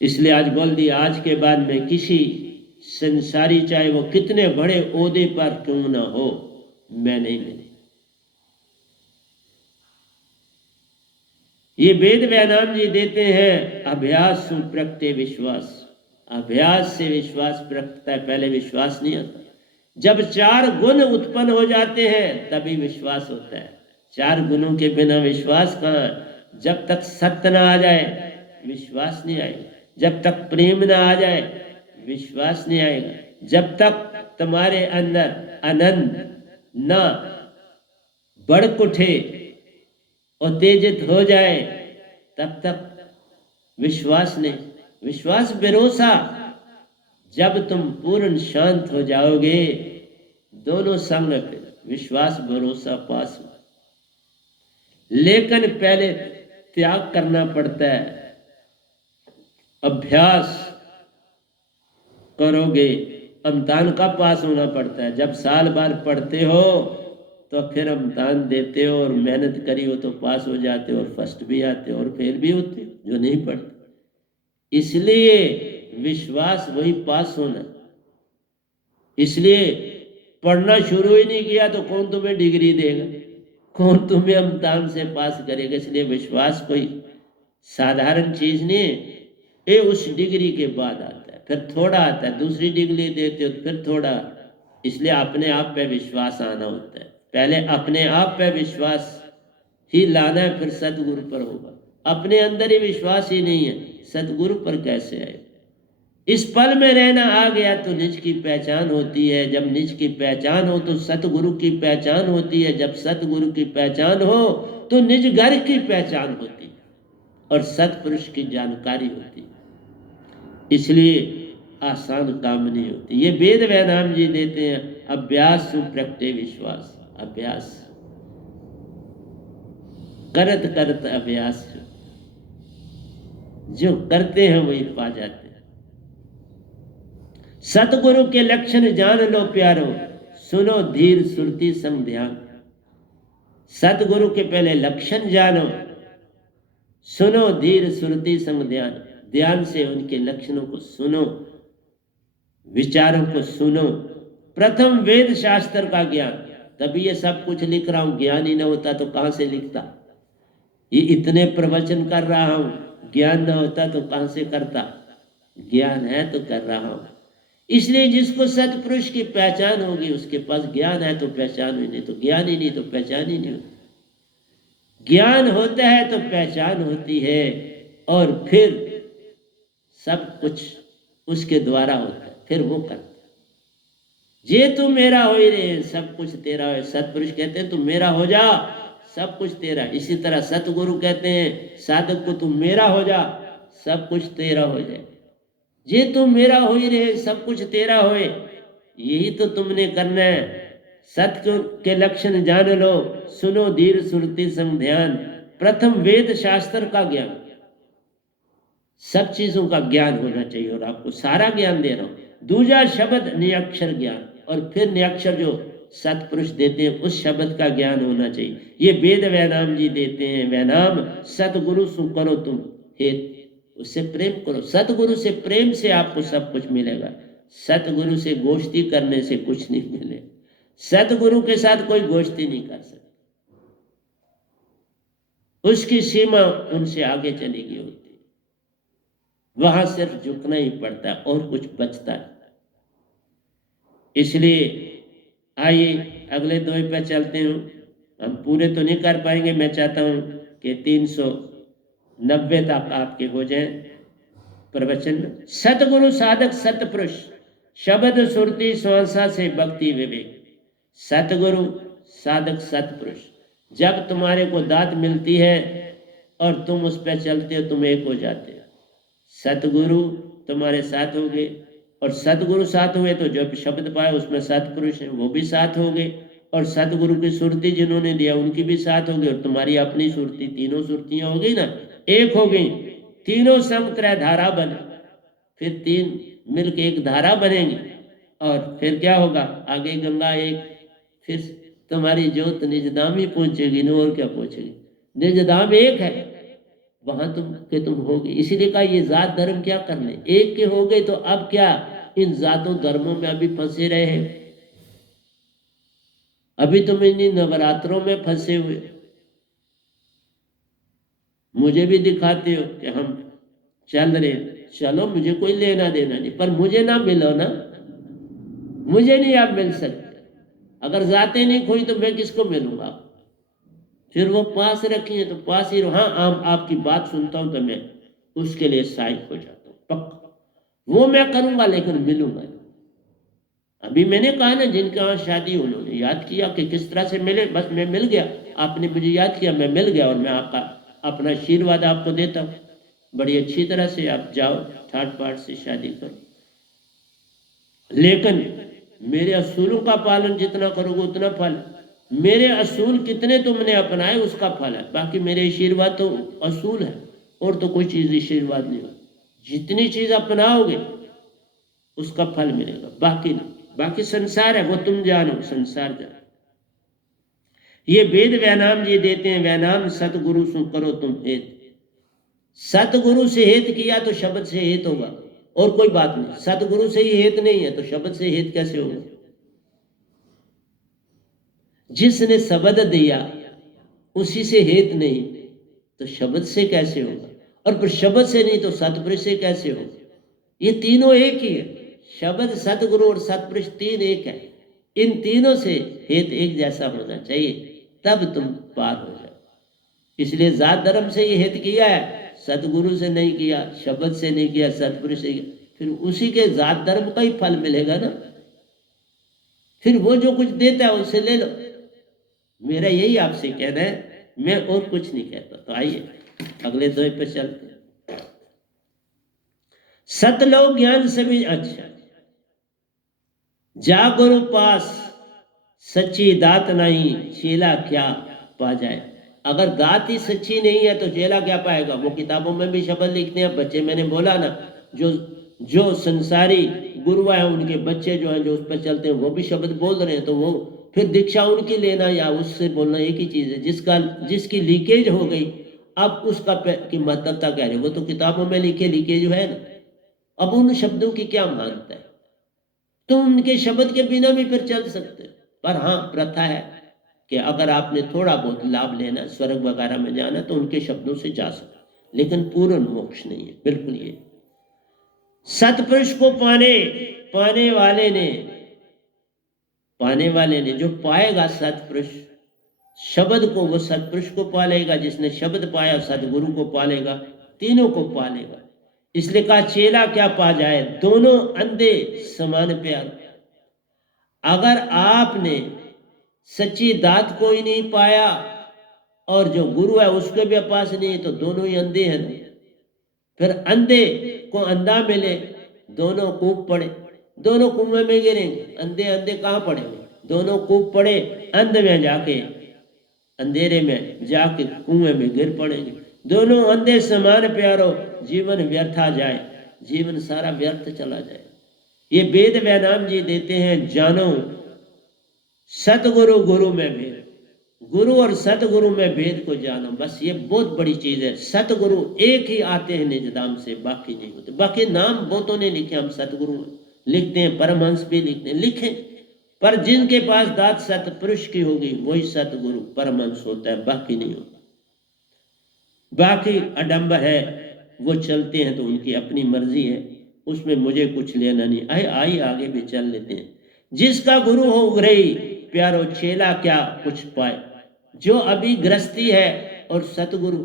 इसलिए आज बोल दिया, आज के बाद में किसी संसारी, चाहे वो कितने बड़े ओहदे पर क्यों ना हो, मैं नहीं मिली। ये वेद व्यायाम जी देते हैं, अभ्यास सु प्रगटे विश्वास। अभ्यास से विश्वास प्रगटता है, पहले विश्वास नहीं होता। जब 4 गुण उत्पन्न हो जाते हैं तभी विश्वास होता है। 4 गुणों के बिना विश्वास कहाँ। जब तक सत्य ना आ जाए विश्वास नहीं आएगा। जब तक प्रेम ना आ जाए विश्वास नहीं आएगा। जब तक तुम्हारे अंदर आनंद ना बढ़ उठे उत्तेजित हो जाए तब तक विश्वास नहीं। विश्वास भरोसा, जब तुम पूर्ण शांत हो जाओगे, दोनों संग फिर विश्वास भरोसा पास हो। लेकिन पहले त्याग करना पड़ता है। अभ्यास करोगे, इम्तिहान का पास होना पड़ता है। जब साल भर पढ़ते हो तो फिर इम्तिहान देते हो, और मेहनत करी हो तो पास हो जाते हो, और फर्स्ट भी आते हो, और फेल भी होते हो जो नहीं पढ़ते। इसलिए विश्वास वही पास होना। इसलिए पढ़ना शुरू ही नहीं किया तो कौन तुम्हें डिग्री देगा, कौन तुम्हें इम्तिहान से पास करेगा। इसलिए विश्वास कोई साधारण चीज नहीं है। ये उस डिग्री के बाद आता है, फिर थोड़ा आता है, दूसरी डिग्री देते हो तो फिर थोड़ा। इसलिए अपने आप पे विश्वास आना होता है। पहले अपने आप पे विश्वास ही लाना है, फिर सतगुरु पर होगा। अपने अंदर ही विश्वास ही नहीं है, सतगुरु पर कैसे आए। इस पल में रहना आ गया तो निज की पहचान होती है। जब निज की पहचान हो तो सतगुरु की पहचान होती है। जब सतगुरु की पहचान हो तो निज घर की पहचान होती है और सतपुरुष की जानकारी होती है। इसलिए आसान काम नहीं होती। ये वेद व्यायाम जी देते हैं, अभ्यास सु प्रगटे विश्वास। अभ्यास करत करत अभ्यास, जो करते हैं वही पा जाते हैं। सतगुरु के लक्षण जान लो प्यारो, सुनो धीर सुरती संग ध्यान। सतगुरु के पहले लक्षण जानो, सुनो धीर सुरती संग ध्यान। ध्यान से उनके लक्षणों को सुनो, विचारों को सुनो। प्रथम वेद शास्त्र का ज्ञान, तभी ये सब कुछ लिख रहा हूं। ज्ञान ही न होता तो कहां से लिखता। ये इतने प्रवचन कर रहा हूं, ज्ञान न होता तो कहां से करता। ज्ञान है तो कर रहा हूं। इसलिए जिसको सतपुरुष की पहचान होगी उसके पास ज्ञान है तो पहचान ही नहीं, तो ज्ञान ही नहीं तो पहचान ही नहीं होती। ज्ञान होता है तो पहचान होती है, और फिर सब कुछ उसके द्वारा होता है, फिर वो करता है। जे तू मेरा हो ही रे, सब कुछ तेरा है। सतपुरुष कहते हैं तू मेरा हो जा, सब कुछ तेरा। इसी तरह सतगुरु कहते हैं साधक को तू मेरा हो जा, सब कुछ तेरा हो जाए। जे तू मेरा हो ही रे, सब कुछ तेरा होए, यही तो तुमने करना है। सत्य के लक्षण जान लो, सुनो धीर सुरती संग ध्यान। प्रथम वेद शास्त्र का ज्ञान, सब चीजों का ज्ञान होना चाहिए, और आपको सारा ज्ञान दे रहा हूं। दूसरा शब्द निरक्षर ज्ञान, और फिर निरक्षर जो सतपुरुष देते हैं उस शब्द का ज्ञान होना चाहिए। ये वेद व्यायाम जी देते हैं। व्यायाम सतगुरु सु करो तुम हेत, उससे प्रेम करो। सतगुरु से प्रेम से आपको सब कुछ मिलेगा। सतगुरु से गोष्ठी करने से कुछ नहीं मिले। सतगुरु के साथ कोई गोष्ठी नहीं कर सकता, उसकी सीमा उनसे आगे चली गई होती। वहां सिर्फ झुकना ही पड़ता है और कुछ बचता है। इसलिए आइए अगले दो पे चलते हूँ। हम पूरे तो नहीं कर पाएंगे, मैं चाहता हूँ कि 300 90 तक आपके हो जाए प्रवचन में। सतगुरु साधक सतपुरुष, शब्द सुरती स्वांसा से भक्ति विवेक। सतगुरु साधक सतपुरुष, जब तुम्हारे को दात मिलती है और तुम उस पर चलते हो, तुम एक हो जाते हो। सतगुरु तुम्हारे साथ हो गए, और सतगुरु साथ हुए तो जब शब्द पाए उसमें सतपुरुष है वो भी साथ हो गए, और सतगुरु की सुरती जिन्होंने दिया उनकी भी साथ हो गई, और तुम्हारी अपनी सुरती, तीनों सुरतियां हो गई ना, एक हो गई। तीनों संग त्रय धारा बने, फिर तीन मिलके एक धारा बनेंगी, और फिर क्या होगा, आगे गंगा एक, फिर तुम्हारी ज्योत निजधाम ही पहुंचेगी न, और क्या पहुंचेगी। निजधाम एक है, वहां तुम हो गए। इसीलिए कहा ये जात धर्म क्या करने, एक के हो गए तो अब क्या इन जातों धर्मों में अभी फंसे रहे हैं। अभी तुम इन नवरात्रों में फंसे हुए, मुझे भी दिखाते हो कि हम चल रहे, चलो मुझे कोई लेना देना नहीं, पर मुझे ना मिलो ना, मुझे नहीं आप मिल सकते। अगर जाते नहीं कोई तो मैं किसको मिलूंगा। फिर वो पास रखी है तो पास ही रहो। हाँ, आपकी बात सुनता हूं तो मैं उसके लिए सहायक हो जाता हूँ, पक्का वो मैं करूंगा, लेकिन मिलूंगा। अभी मैंने कहा ना, जिनके यहाँ शादी उन्होंने याद किया कि किस तरह से मिले, बस मैं मिल गया, आपने मुझे याद किया, मैं मिल गया, और मैं आपका अपना आशीर्वाद आपको देता हूँ। बड़ी अच्छी तरह से आप जाओ, ठाट बाट से शादी करो, लेकिन मेरे असूलों का पालन जितना करोगे उतना फल। मेरे असूल कितने तुमने अपनाए उसका फल है, बाकी मेरे आशीर्वाद तो असूल है, और तो कोई चीज आशीर्वाद नहीं हो। जितनी चीज अपनाओगे उसका फल मिलेगा, बाकी नहीं। बाकी संसार है वो तुम जानो, संसार जानो। ये वेद व्यानाम जी देते हैं, व्यानाम सतगुरु सु करो तुम हेत। सतगुरु से हेत किया तो शब्द से हेत होगा, और कोई बात नहीं। सतगुरु से ही हेत नहीं है तो शब्द से हेत कैसे होगा। जिसने शब्द दिया उसी से हेत नहीं तो शब्द से कैसे होगा, और फिर शब्द से नहीं तो सतपुरुष से कैसे होगा। ये तीनों एक ही है, शब्द सतगुरु और सतपुरुष तीन एक है। इन तीनों से हेत एक जैसा होना चाहिए, तब तुम पार हो जाओ। इसलिए जात धर्म से ये हेत किया है, सतगुरु से नहीं किया, शब्द से नहीं किया, सतपुरुष से किया, फिर उसी के जात धर्म का ही फल मिलेगा ना। फिर वो जो कुछ देता है उससे ले लो। मेरा यही आपसे कहना है, मैं और कुछ नहीं कहता। तो आइए अगले दो पे चलते हैं। सतलोक ज्ञान सभी अच्छा, जा गुरु पास सच्ची दात नहीं, चेला क्या पा जाए। अगर दात ही सच्ची नहीं है तो चेला क्या पाएगा। वो किताबों में भी शब्द लिखते हैं बच्चे, मैंने बोला ना, जो संसारी गुरु है उनके बच्चे जो हैं जो उस पर चलते हैं वो भी शब्द बोल रहे हैं, तो वो फिर दीक्षा उनकी लेना या उससे बोलना एक ही चीज है। जिसकी लीकेज हो गई, अब उसका की महत्वता कह रहे, वो तो किताबों में लिखे लीकेज है ना, अब उन शब्दों की क्या मानता है। तो उनके शब्द के बिना भी फिर चल सकते, पर हाँ प्रथा है कि अगर आपने थोड़ा बहुत लाभ लेना, स्वर्ग वगैरह में जाना, तो उनके शब्दों से जा सकते, लेकिन पूर्ण मोक्ष नहीं है, बिल्कुल। ये सतपुरुष को पाने वाले ने जो पाएगा सतपुरुष शब्द को, वो सतपुरुष को पालेगा। जिसने शब्द पाया सतगुरु को पालेगा, तीनों को पालेगा। इसलिए कहा चेला क्या पा जाए, दोनों अंधे समान प्यार। अगर आपने सच्ची दात को ही नहीं पाया और जो गुरु है उसके भी पास नहीं, तो दोनों ही अंधे हैं। फिर अंधे को अंधा मिले, दोनों कूप पड़े, दोनों कुएं में गिरेंगे। अंधे अंधे कहाँ पड़ेंगे, दोनों कूप पड़े, अंध में जाके अंधेरे में जाके कुएं में गिर पड़ेंगे। दोनों अंधे समान प्यारो, जीवन व्यर्था जाए, जीवन सारा व्यर्थ चला जाए। ये वेद व्यानाम जी देते हैं, जानो सतगुरु गुरु में भेद, गुरु और सतगुरु में भेद को जानो। बस ये बहुत बड़ी चीज है। सतगुरु एक ही आते हैं निजधाम से, बाकी नहीं होते। बाकी नाम बहुतों ने लिखे, हम सतगुरु लिखते हैं, परमहंस भी लिखते हैं, लिखे, पर जिनके पास दात सतपुरुष की होगी वही सतगुरु परमहंस होता है, बाकी नहीं होता। बाकी अडंबर है, वो चलते हैं तो उनकी अपनी मर्जी है, उसमें मुझे कुछ लेना नहीं। आई आगे भी चल लेते हैं। जिसका गुरु हो ग्रही प्यारो, चेला क्या कुछ पाए। जो अभी गृहस्थी है और सतगुरु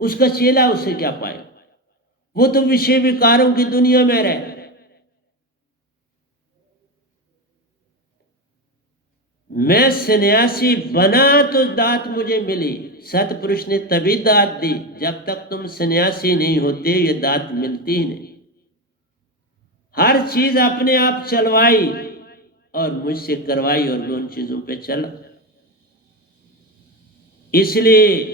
उसका चेला उससे क्या पाएगा? वो तो विषय विकारों की दुनिया में रहे। मैं सन्यासी बना तो दात मुझे मिली। सतपुरुष ने तभी दात दी, जब तक तुम सन्यासी नहीं होते ये दात मिलती ही नहीं। हर चीज अपने आप चलवाई और मुझसे करवाई और मैं उन चीजों पे चला। इसलिए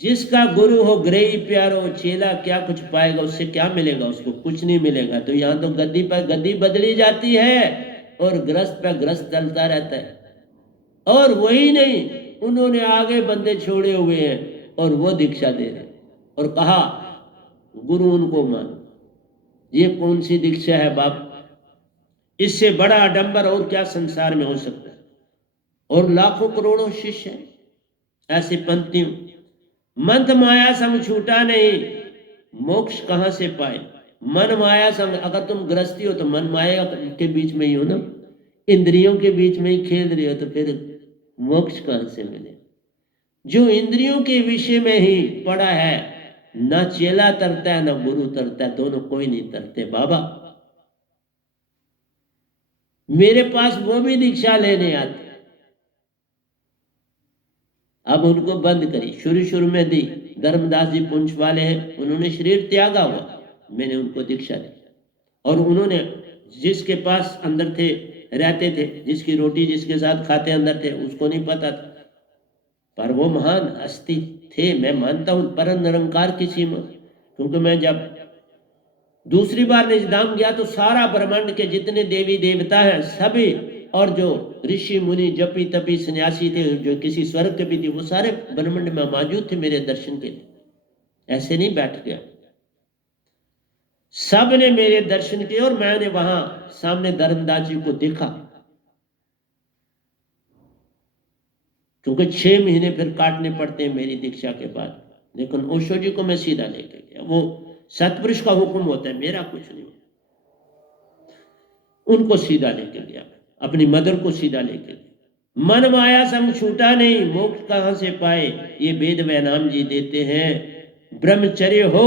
जिसका गुरु हो ग्रही प्यारो, चेला क्या कुछ पाएगा? उससे क्या मिलेगा? उसको कुछ नहीं मिलेगा। तो यहां तो गद्दी पर गद्दी बदली जाती है और ग्रस्त पर ग्रस्त चलता रहता है। और वही नहीं, उन्होंने आगे बंदे छोड़े हुए हैं और वो दीक्षा दे रहे और कहा गुरु उनको मानो। ये कौन सी दीक्षा है बाप? इससे बड़ा आडंबर और क्या संसार में हो सकता है? और लाखों करोड़ों शिष्य हैं ऐसी पंक्तियों। मंत्र माया संग छूटा नहीं, मोक्ष कहां से पाए? मन माया संग, अगर तुम गृहस्थी हो तो मन माया के बीच में ही हो ना, इंद्रियों के बीच में ही खेल रहे हो, तो फिर मोक्ष कहां से मिले? जो इंद्रियों के विषय में ही पड़ा है, ना चेला तरता है ना गुरु तरता है, दोनों कोई नहीं तरते बाबा। मेरे पास वो भी दीक्षा लेने आते, अब उनको बंद करी। शुरू शुरू में दी, धर्मदास जी पुंछ वाले हैं, उन्होंने शरीर त्यागा हुआ, मैंने उनको दीक्षा दी। और उन्होंने जिसके पास अंदर थे, रहते थे, जिसकी रोटी जिसके साथ खाते अंदर थे, उसको नहीं पता था, पर वो महान हस्ती थे। मैं मानता हूं पर निरंकार की सीमा, क्योंकि मैं जब दूसरी बार निजधाम गया तो सारा ब्रह्मांड के जितने देवी देवता हैं सभी, और जो ऋषि मुनि जपी तपी सन्यासी थे, जो किसी स्वर्ग के भी थे, वो सारे ब्रह्मांड में मौजूद थे मेरे दर्शन के लिए। ऐसे नहीं बैठ गया, सब ने मेरे दर्शन किए और मैंने वहां सामने धर्मदास जी को देखा। क्योंकि 6 महीने फिर काटने पड़ते हैं मेरी दीक्षा के बाद, लेकिन ओशो जी को मैं सीधा लेके गया। वो सतपुरुष का हुक्म होता है, मेरा कुछ नहीं। उनको सीधा लेके गया, अपनी मदर को सीधा लेके गया। मन माया संग छूटा नहीं, मोक्ष कहां से पाए? ये वेद वैनाम जी देते हैं। ब्रह्मचर्य हो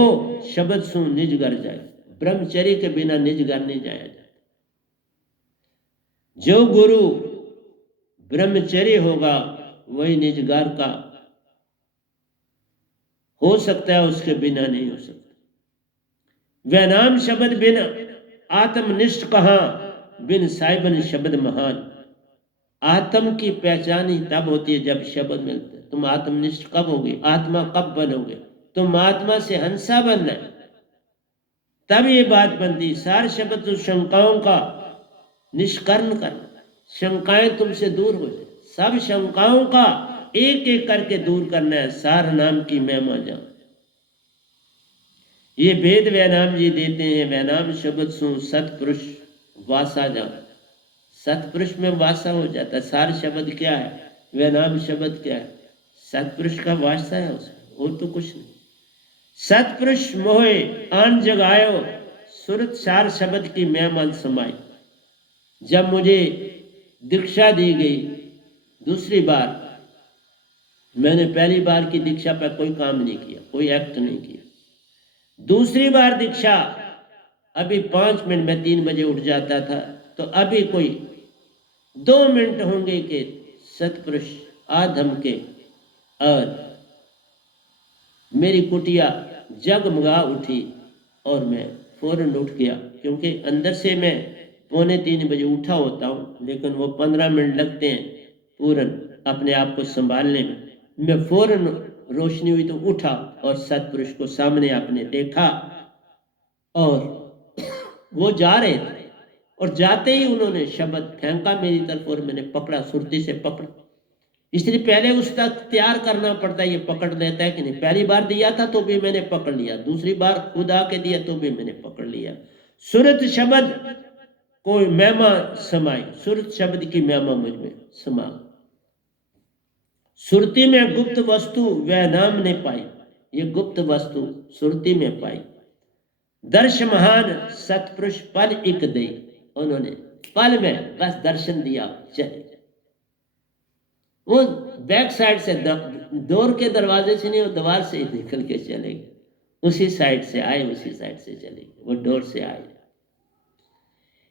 शब्द सु निज घर जाए। ब्रह्मचर्य के बिना निज घर नहीं जाया जाता। जो गुरु ब्रह्मचर्य होगा वही निज घर का हो सकता है, उसके बिना नहीं हो सकता। वैनाम शब्द बिना आत्मनिष्ठ कहां, बिन साहिबन शब्द महान। आत्म की पहचान ही तब होती है जब शब्द मिलते हैं। तुम आत्मनिष्ठ कब होगे? आत्मा कब बनोगे? तुम आत्मा से हंसा बनना है, तब ये बात बनती। सार शब्द तो शंकाओं का निष्कर्ण करना, शंकाएं तुमसे दूर हो जाए। सब शंकाओं का एक एक करके दूर करना है। सार नाम की महिमा जान, ये वेद वैनाम जी देते हैं। वैनाम शब्द सु सतपुरुष वासा जान। सतपुरुष में वासा हो जाता है। सार शब्द क्या है? वैनाम शब्द क्या है? सतपुरुष का वासा है उसमें, और तो कुछ नहीं। सतपुरुष मोहे आन जगायो, सुरत सार शब्द की महिमा समाई। जब मुझे दीक्षा दी गई दूसरी बार, मैंने पहली बार की दीक्षा पर कोई काम नहीं किया, कोई एक्ट नहीं किया। दूसरी बार दीक्षा, अभी 5 मिनट में 3 बजे उठ जाता था, तो अभी कोई 2 मिनट होंगे कि सतपुरुष आधम के और मेरी कुटिया जगमगा उठी और मैं फौरन उठ गया। क्योंकि अंदर से मैं 2:45 बजे उठा होता हूँ, लेकिन वो 15 मिनट लगते हैं पूरन अपने आप को संभालने में। मैं फौरन रोशनी हुई तो उठा और सतपुरुष को सामने आपने देखा, और वो जा रहे थे और जाते ही उन्होंने शब्द फेंका मेरी तरफ और मैंने पकड़ा, सुरती से पकड़ा। इसलिए पहले उस तक तैयार करना पड़ता है, ये पकड़ लेता है कि नहीं। पहली बार दिया था तो भी मैंने पकड़ लिया, दूसरी बार खुद आके दिया तो भी मैंने पकड़ लिया। सुरत शब्द कोई महिमा समाई, सुरत शब्द की महिमा मुझ में समा। सुरती में गुप्त वस्तु वह नाम ने पाई, ये गुप्त वस्तु सुरती में पाई। दर्श महान सतपुरुष पल एक दे, उन्होंने पल में बस दर्शन दिया, चले। वो बैक साइड से डोर के दरवाजे से नहीं, वो दीवार से ही निकल के चले गए, उसी साइड से आए, उसी साइड से चले गए, वो डोर से आए।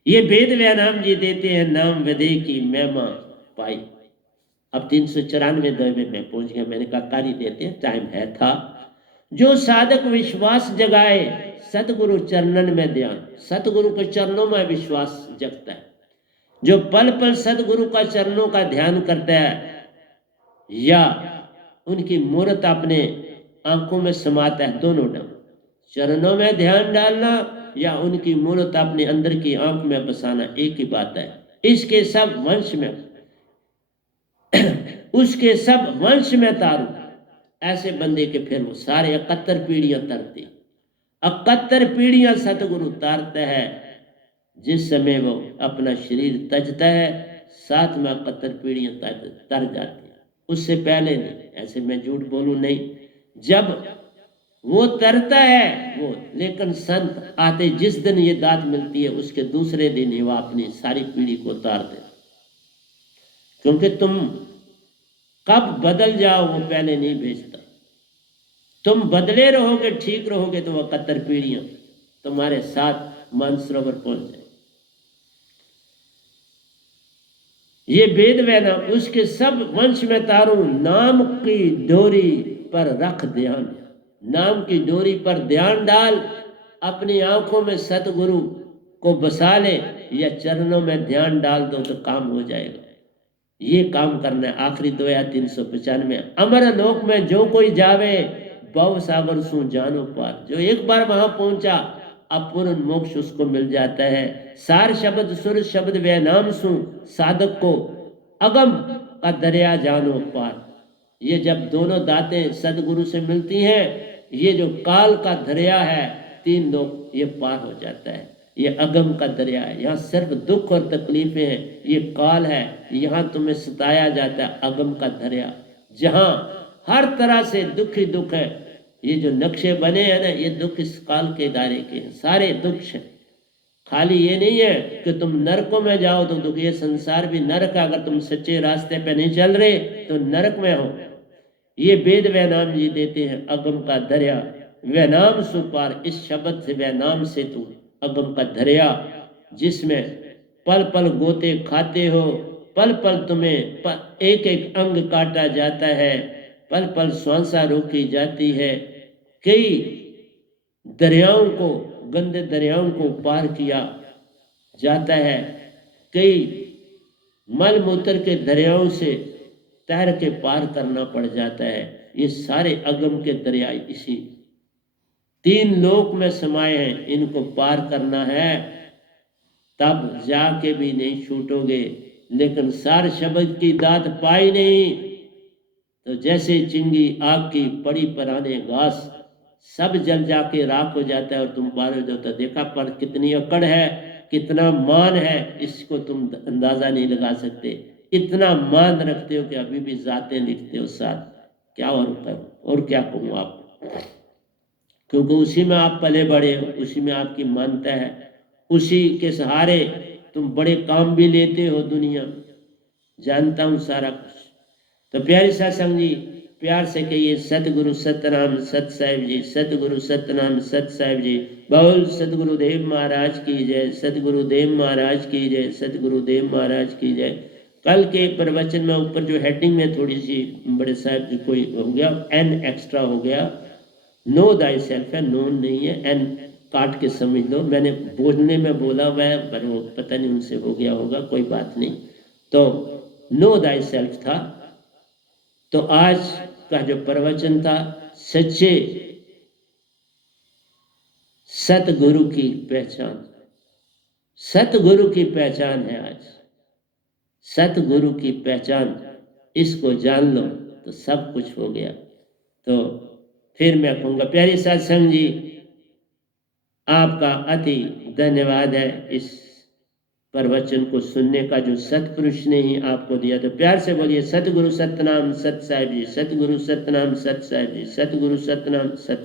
ये वेद व्यायाम जी देते हैं नाम विदे की महिमा पाई। अब 394 में मैं पहुंच गया। मैंने कहा कारी देते हैं, टाइम है था। जो साधक विश्वास जगाए सतगुरु चरणन में ध्यान, सतगुरु के चरणों में विश्वास जगता है। जो पल पल सतगुरु का चरणों का ध्यान करता है या उनकी मूर्त अपने आंखों में समाता है, दोनों ढंग, चरणों में ध्यान डालना या उनकी मूर्त अपने अंदर की आंख में बसाना, एक ही बात है। इसके सब वंश में उसके सब वंश में तारू, ऐसे बंदे के फिर वो सारे 71 पीढ़ियां तरती, 71 पीढ़ियां सतगुरु तारता है। जिस समय वो अपना शरीर तजता है, साथ में 71 पीढ़ियां तर जाती है, उससे पहले नहीं। ऐसे मैं झूठ बोलूं नहीं, जब वो तरता है वो, लेकिन संत आते जिस दिन ये दात मिलती है उसके दूसरे दिन ही वो अपनी सारी पीढ़ी को उतार दे। क्योंकि तुम कब बदल जाओ वो पहले नहीं भेजता। तुम बदले रहोगे, ठीक रहोगे, तो वह 71 पीढ़ियां तुम्हारे साथ मानसरोवर पहुंच जाए। ये वेद वैना उसके सब वंश में तारू, नाम की डोरी पर रख ध्यान, नाम की डोरी पर ध्यान डाल, अपनी आंखों में सतगुरु को बसा ले या चरणों में ध्यान डाल दो तो काम हो जाएगा। ये काम करना है। आखिरी दोया 395, अमर लोक में जो कोई जावे भव सागर सु जानो पार। जो एक बार वहां पहुंचा अपूर्ण मोक्ष उसको मिल जाता है। सार शब्द सुर शब्द वे नाम सु साधक को अगम का दरिया जानो पार। ये जब दोनों दातें सदगुरु से मिलती हैं, ये जो काल का दरिया है, 3 लोग ये पार हो जाता है। ये अगम का दरिया है, यहाँ सिर्फ दुख और तकलीफें हैं। ये काल है, यहाँ तुम्हें सताया जाता है। अगम का दरिया, जहाँ हर तरह से दुख ही दुख है। ये जो नक्शे बने हैं ना, ये दुख इस काल के दायरे के हैं, सारे दुख हैं। खाली ये नहीं है कि तुम नरकों में जाओ तो दुख, ये संसार भी नरक है। अगर तुम सच्चे रास्ते पे नहीं चल रहे तो नरक में हो। ये वेद वैनाम जी देते हैं अगम का दरिया, वैनाम सुपार। इस शब्द से, वैनाम से तू अगम का दरिया, जिसमें पल पल गोते खाते हो, पल पल तुम्हें एक एक अंग काटा जाता है, पल पल श्वासा रोकी जाती है। कई दरियाओं को, गंदे दरियाओं को पार किया जाता है। कई मल मूत्र के दरियाओं से तैर के पार करना पड़ जाता है। ये सारे अगम के दरिया इसी 3 लोक में समाये हैं। इनको पार करना है, तब जाके भी नहीं छूटोगे। लेकिन सार शब्द की दात पाई नहीं तो जैसे चिंगी आग की पड़ी पराने घास, सब जल जाके राख हो जाता है और तुम पार हो जाता। देखा पर कितनी अकड़ है, कितना मान है, इसको तुम अंदाजा नहीं लगा सकते। इतना मान रखते हो कि अभी भी जाते लिखते हो साथ। क्या और करो, और क्या कहूँ आपको, क्योंकि उसी में आप पले बड़े हो, उसी में आपकी मानता है, उसी के सहारे तुम बड़े काम भी लेते हो। दुनिया जानता हूँ सारा कुछ। तो प्यारे सत्संग जी, प्यार से कहिए सतगुरु सतनाम सत साहिब जी, सतगुरु सतनाम सत साहिब जी। बोल सतगुरुदेव महाराज की जय, सतगुरुदेव महाराज की जय, सतगुरुदेव महाराज की जय। कल के प्रवचन में ऊपर जो हेडिंग में थोड़ी सी बड़े साहब जी कोई हो गया, एन एक्स्ट्रा हो गया। नो दाई सेल्फ है, नोन नहीं है, एन काट के समझ लो। मैंने बोलने में बोला हुआ है, पर वो पता नहीं उनसे हो गया होगा, कोई बात नहीं। तो नो दाई सेल्फ था। तो आज का जो प्रवचन था, सच्चे सतगुरु की पहचान, सतगुरु की पहचान है आज। सतगुरु की पहचान, इसको जान लो तो सब कुछ हो गया। तो फिर मैं कहूँगा प्यारी सत्संग जी, आपका अति धन्यवाद है इस प्रवचन को सुनने का, जो सतपुरुष ने ही आपको दिया। तो प्यार से बोलिए सतगुरु सतनाम सत साहिब जी, सतगुरु सतनाम सत साहिब जी, सतगुरु सतनाम सत।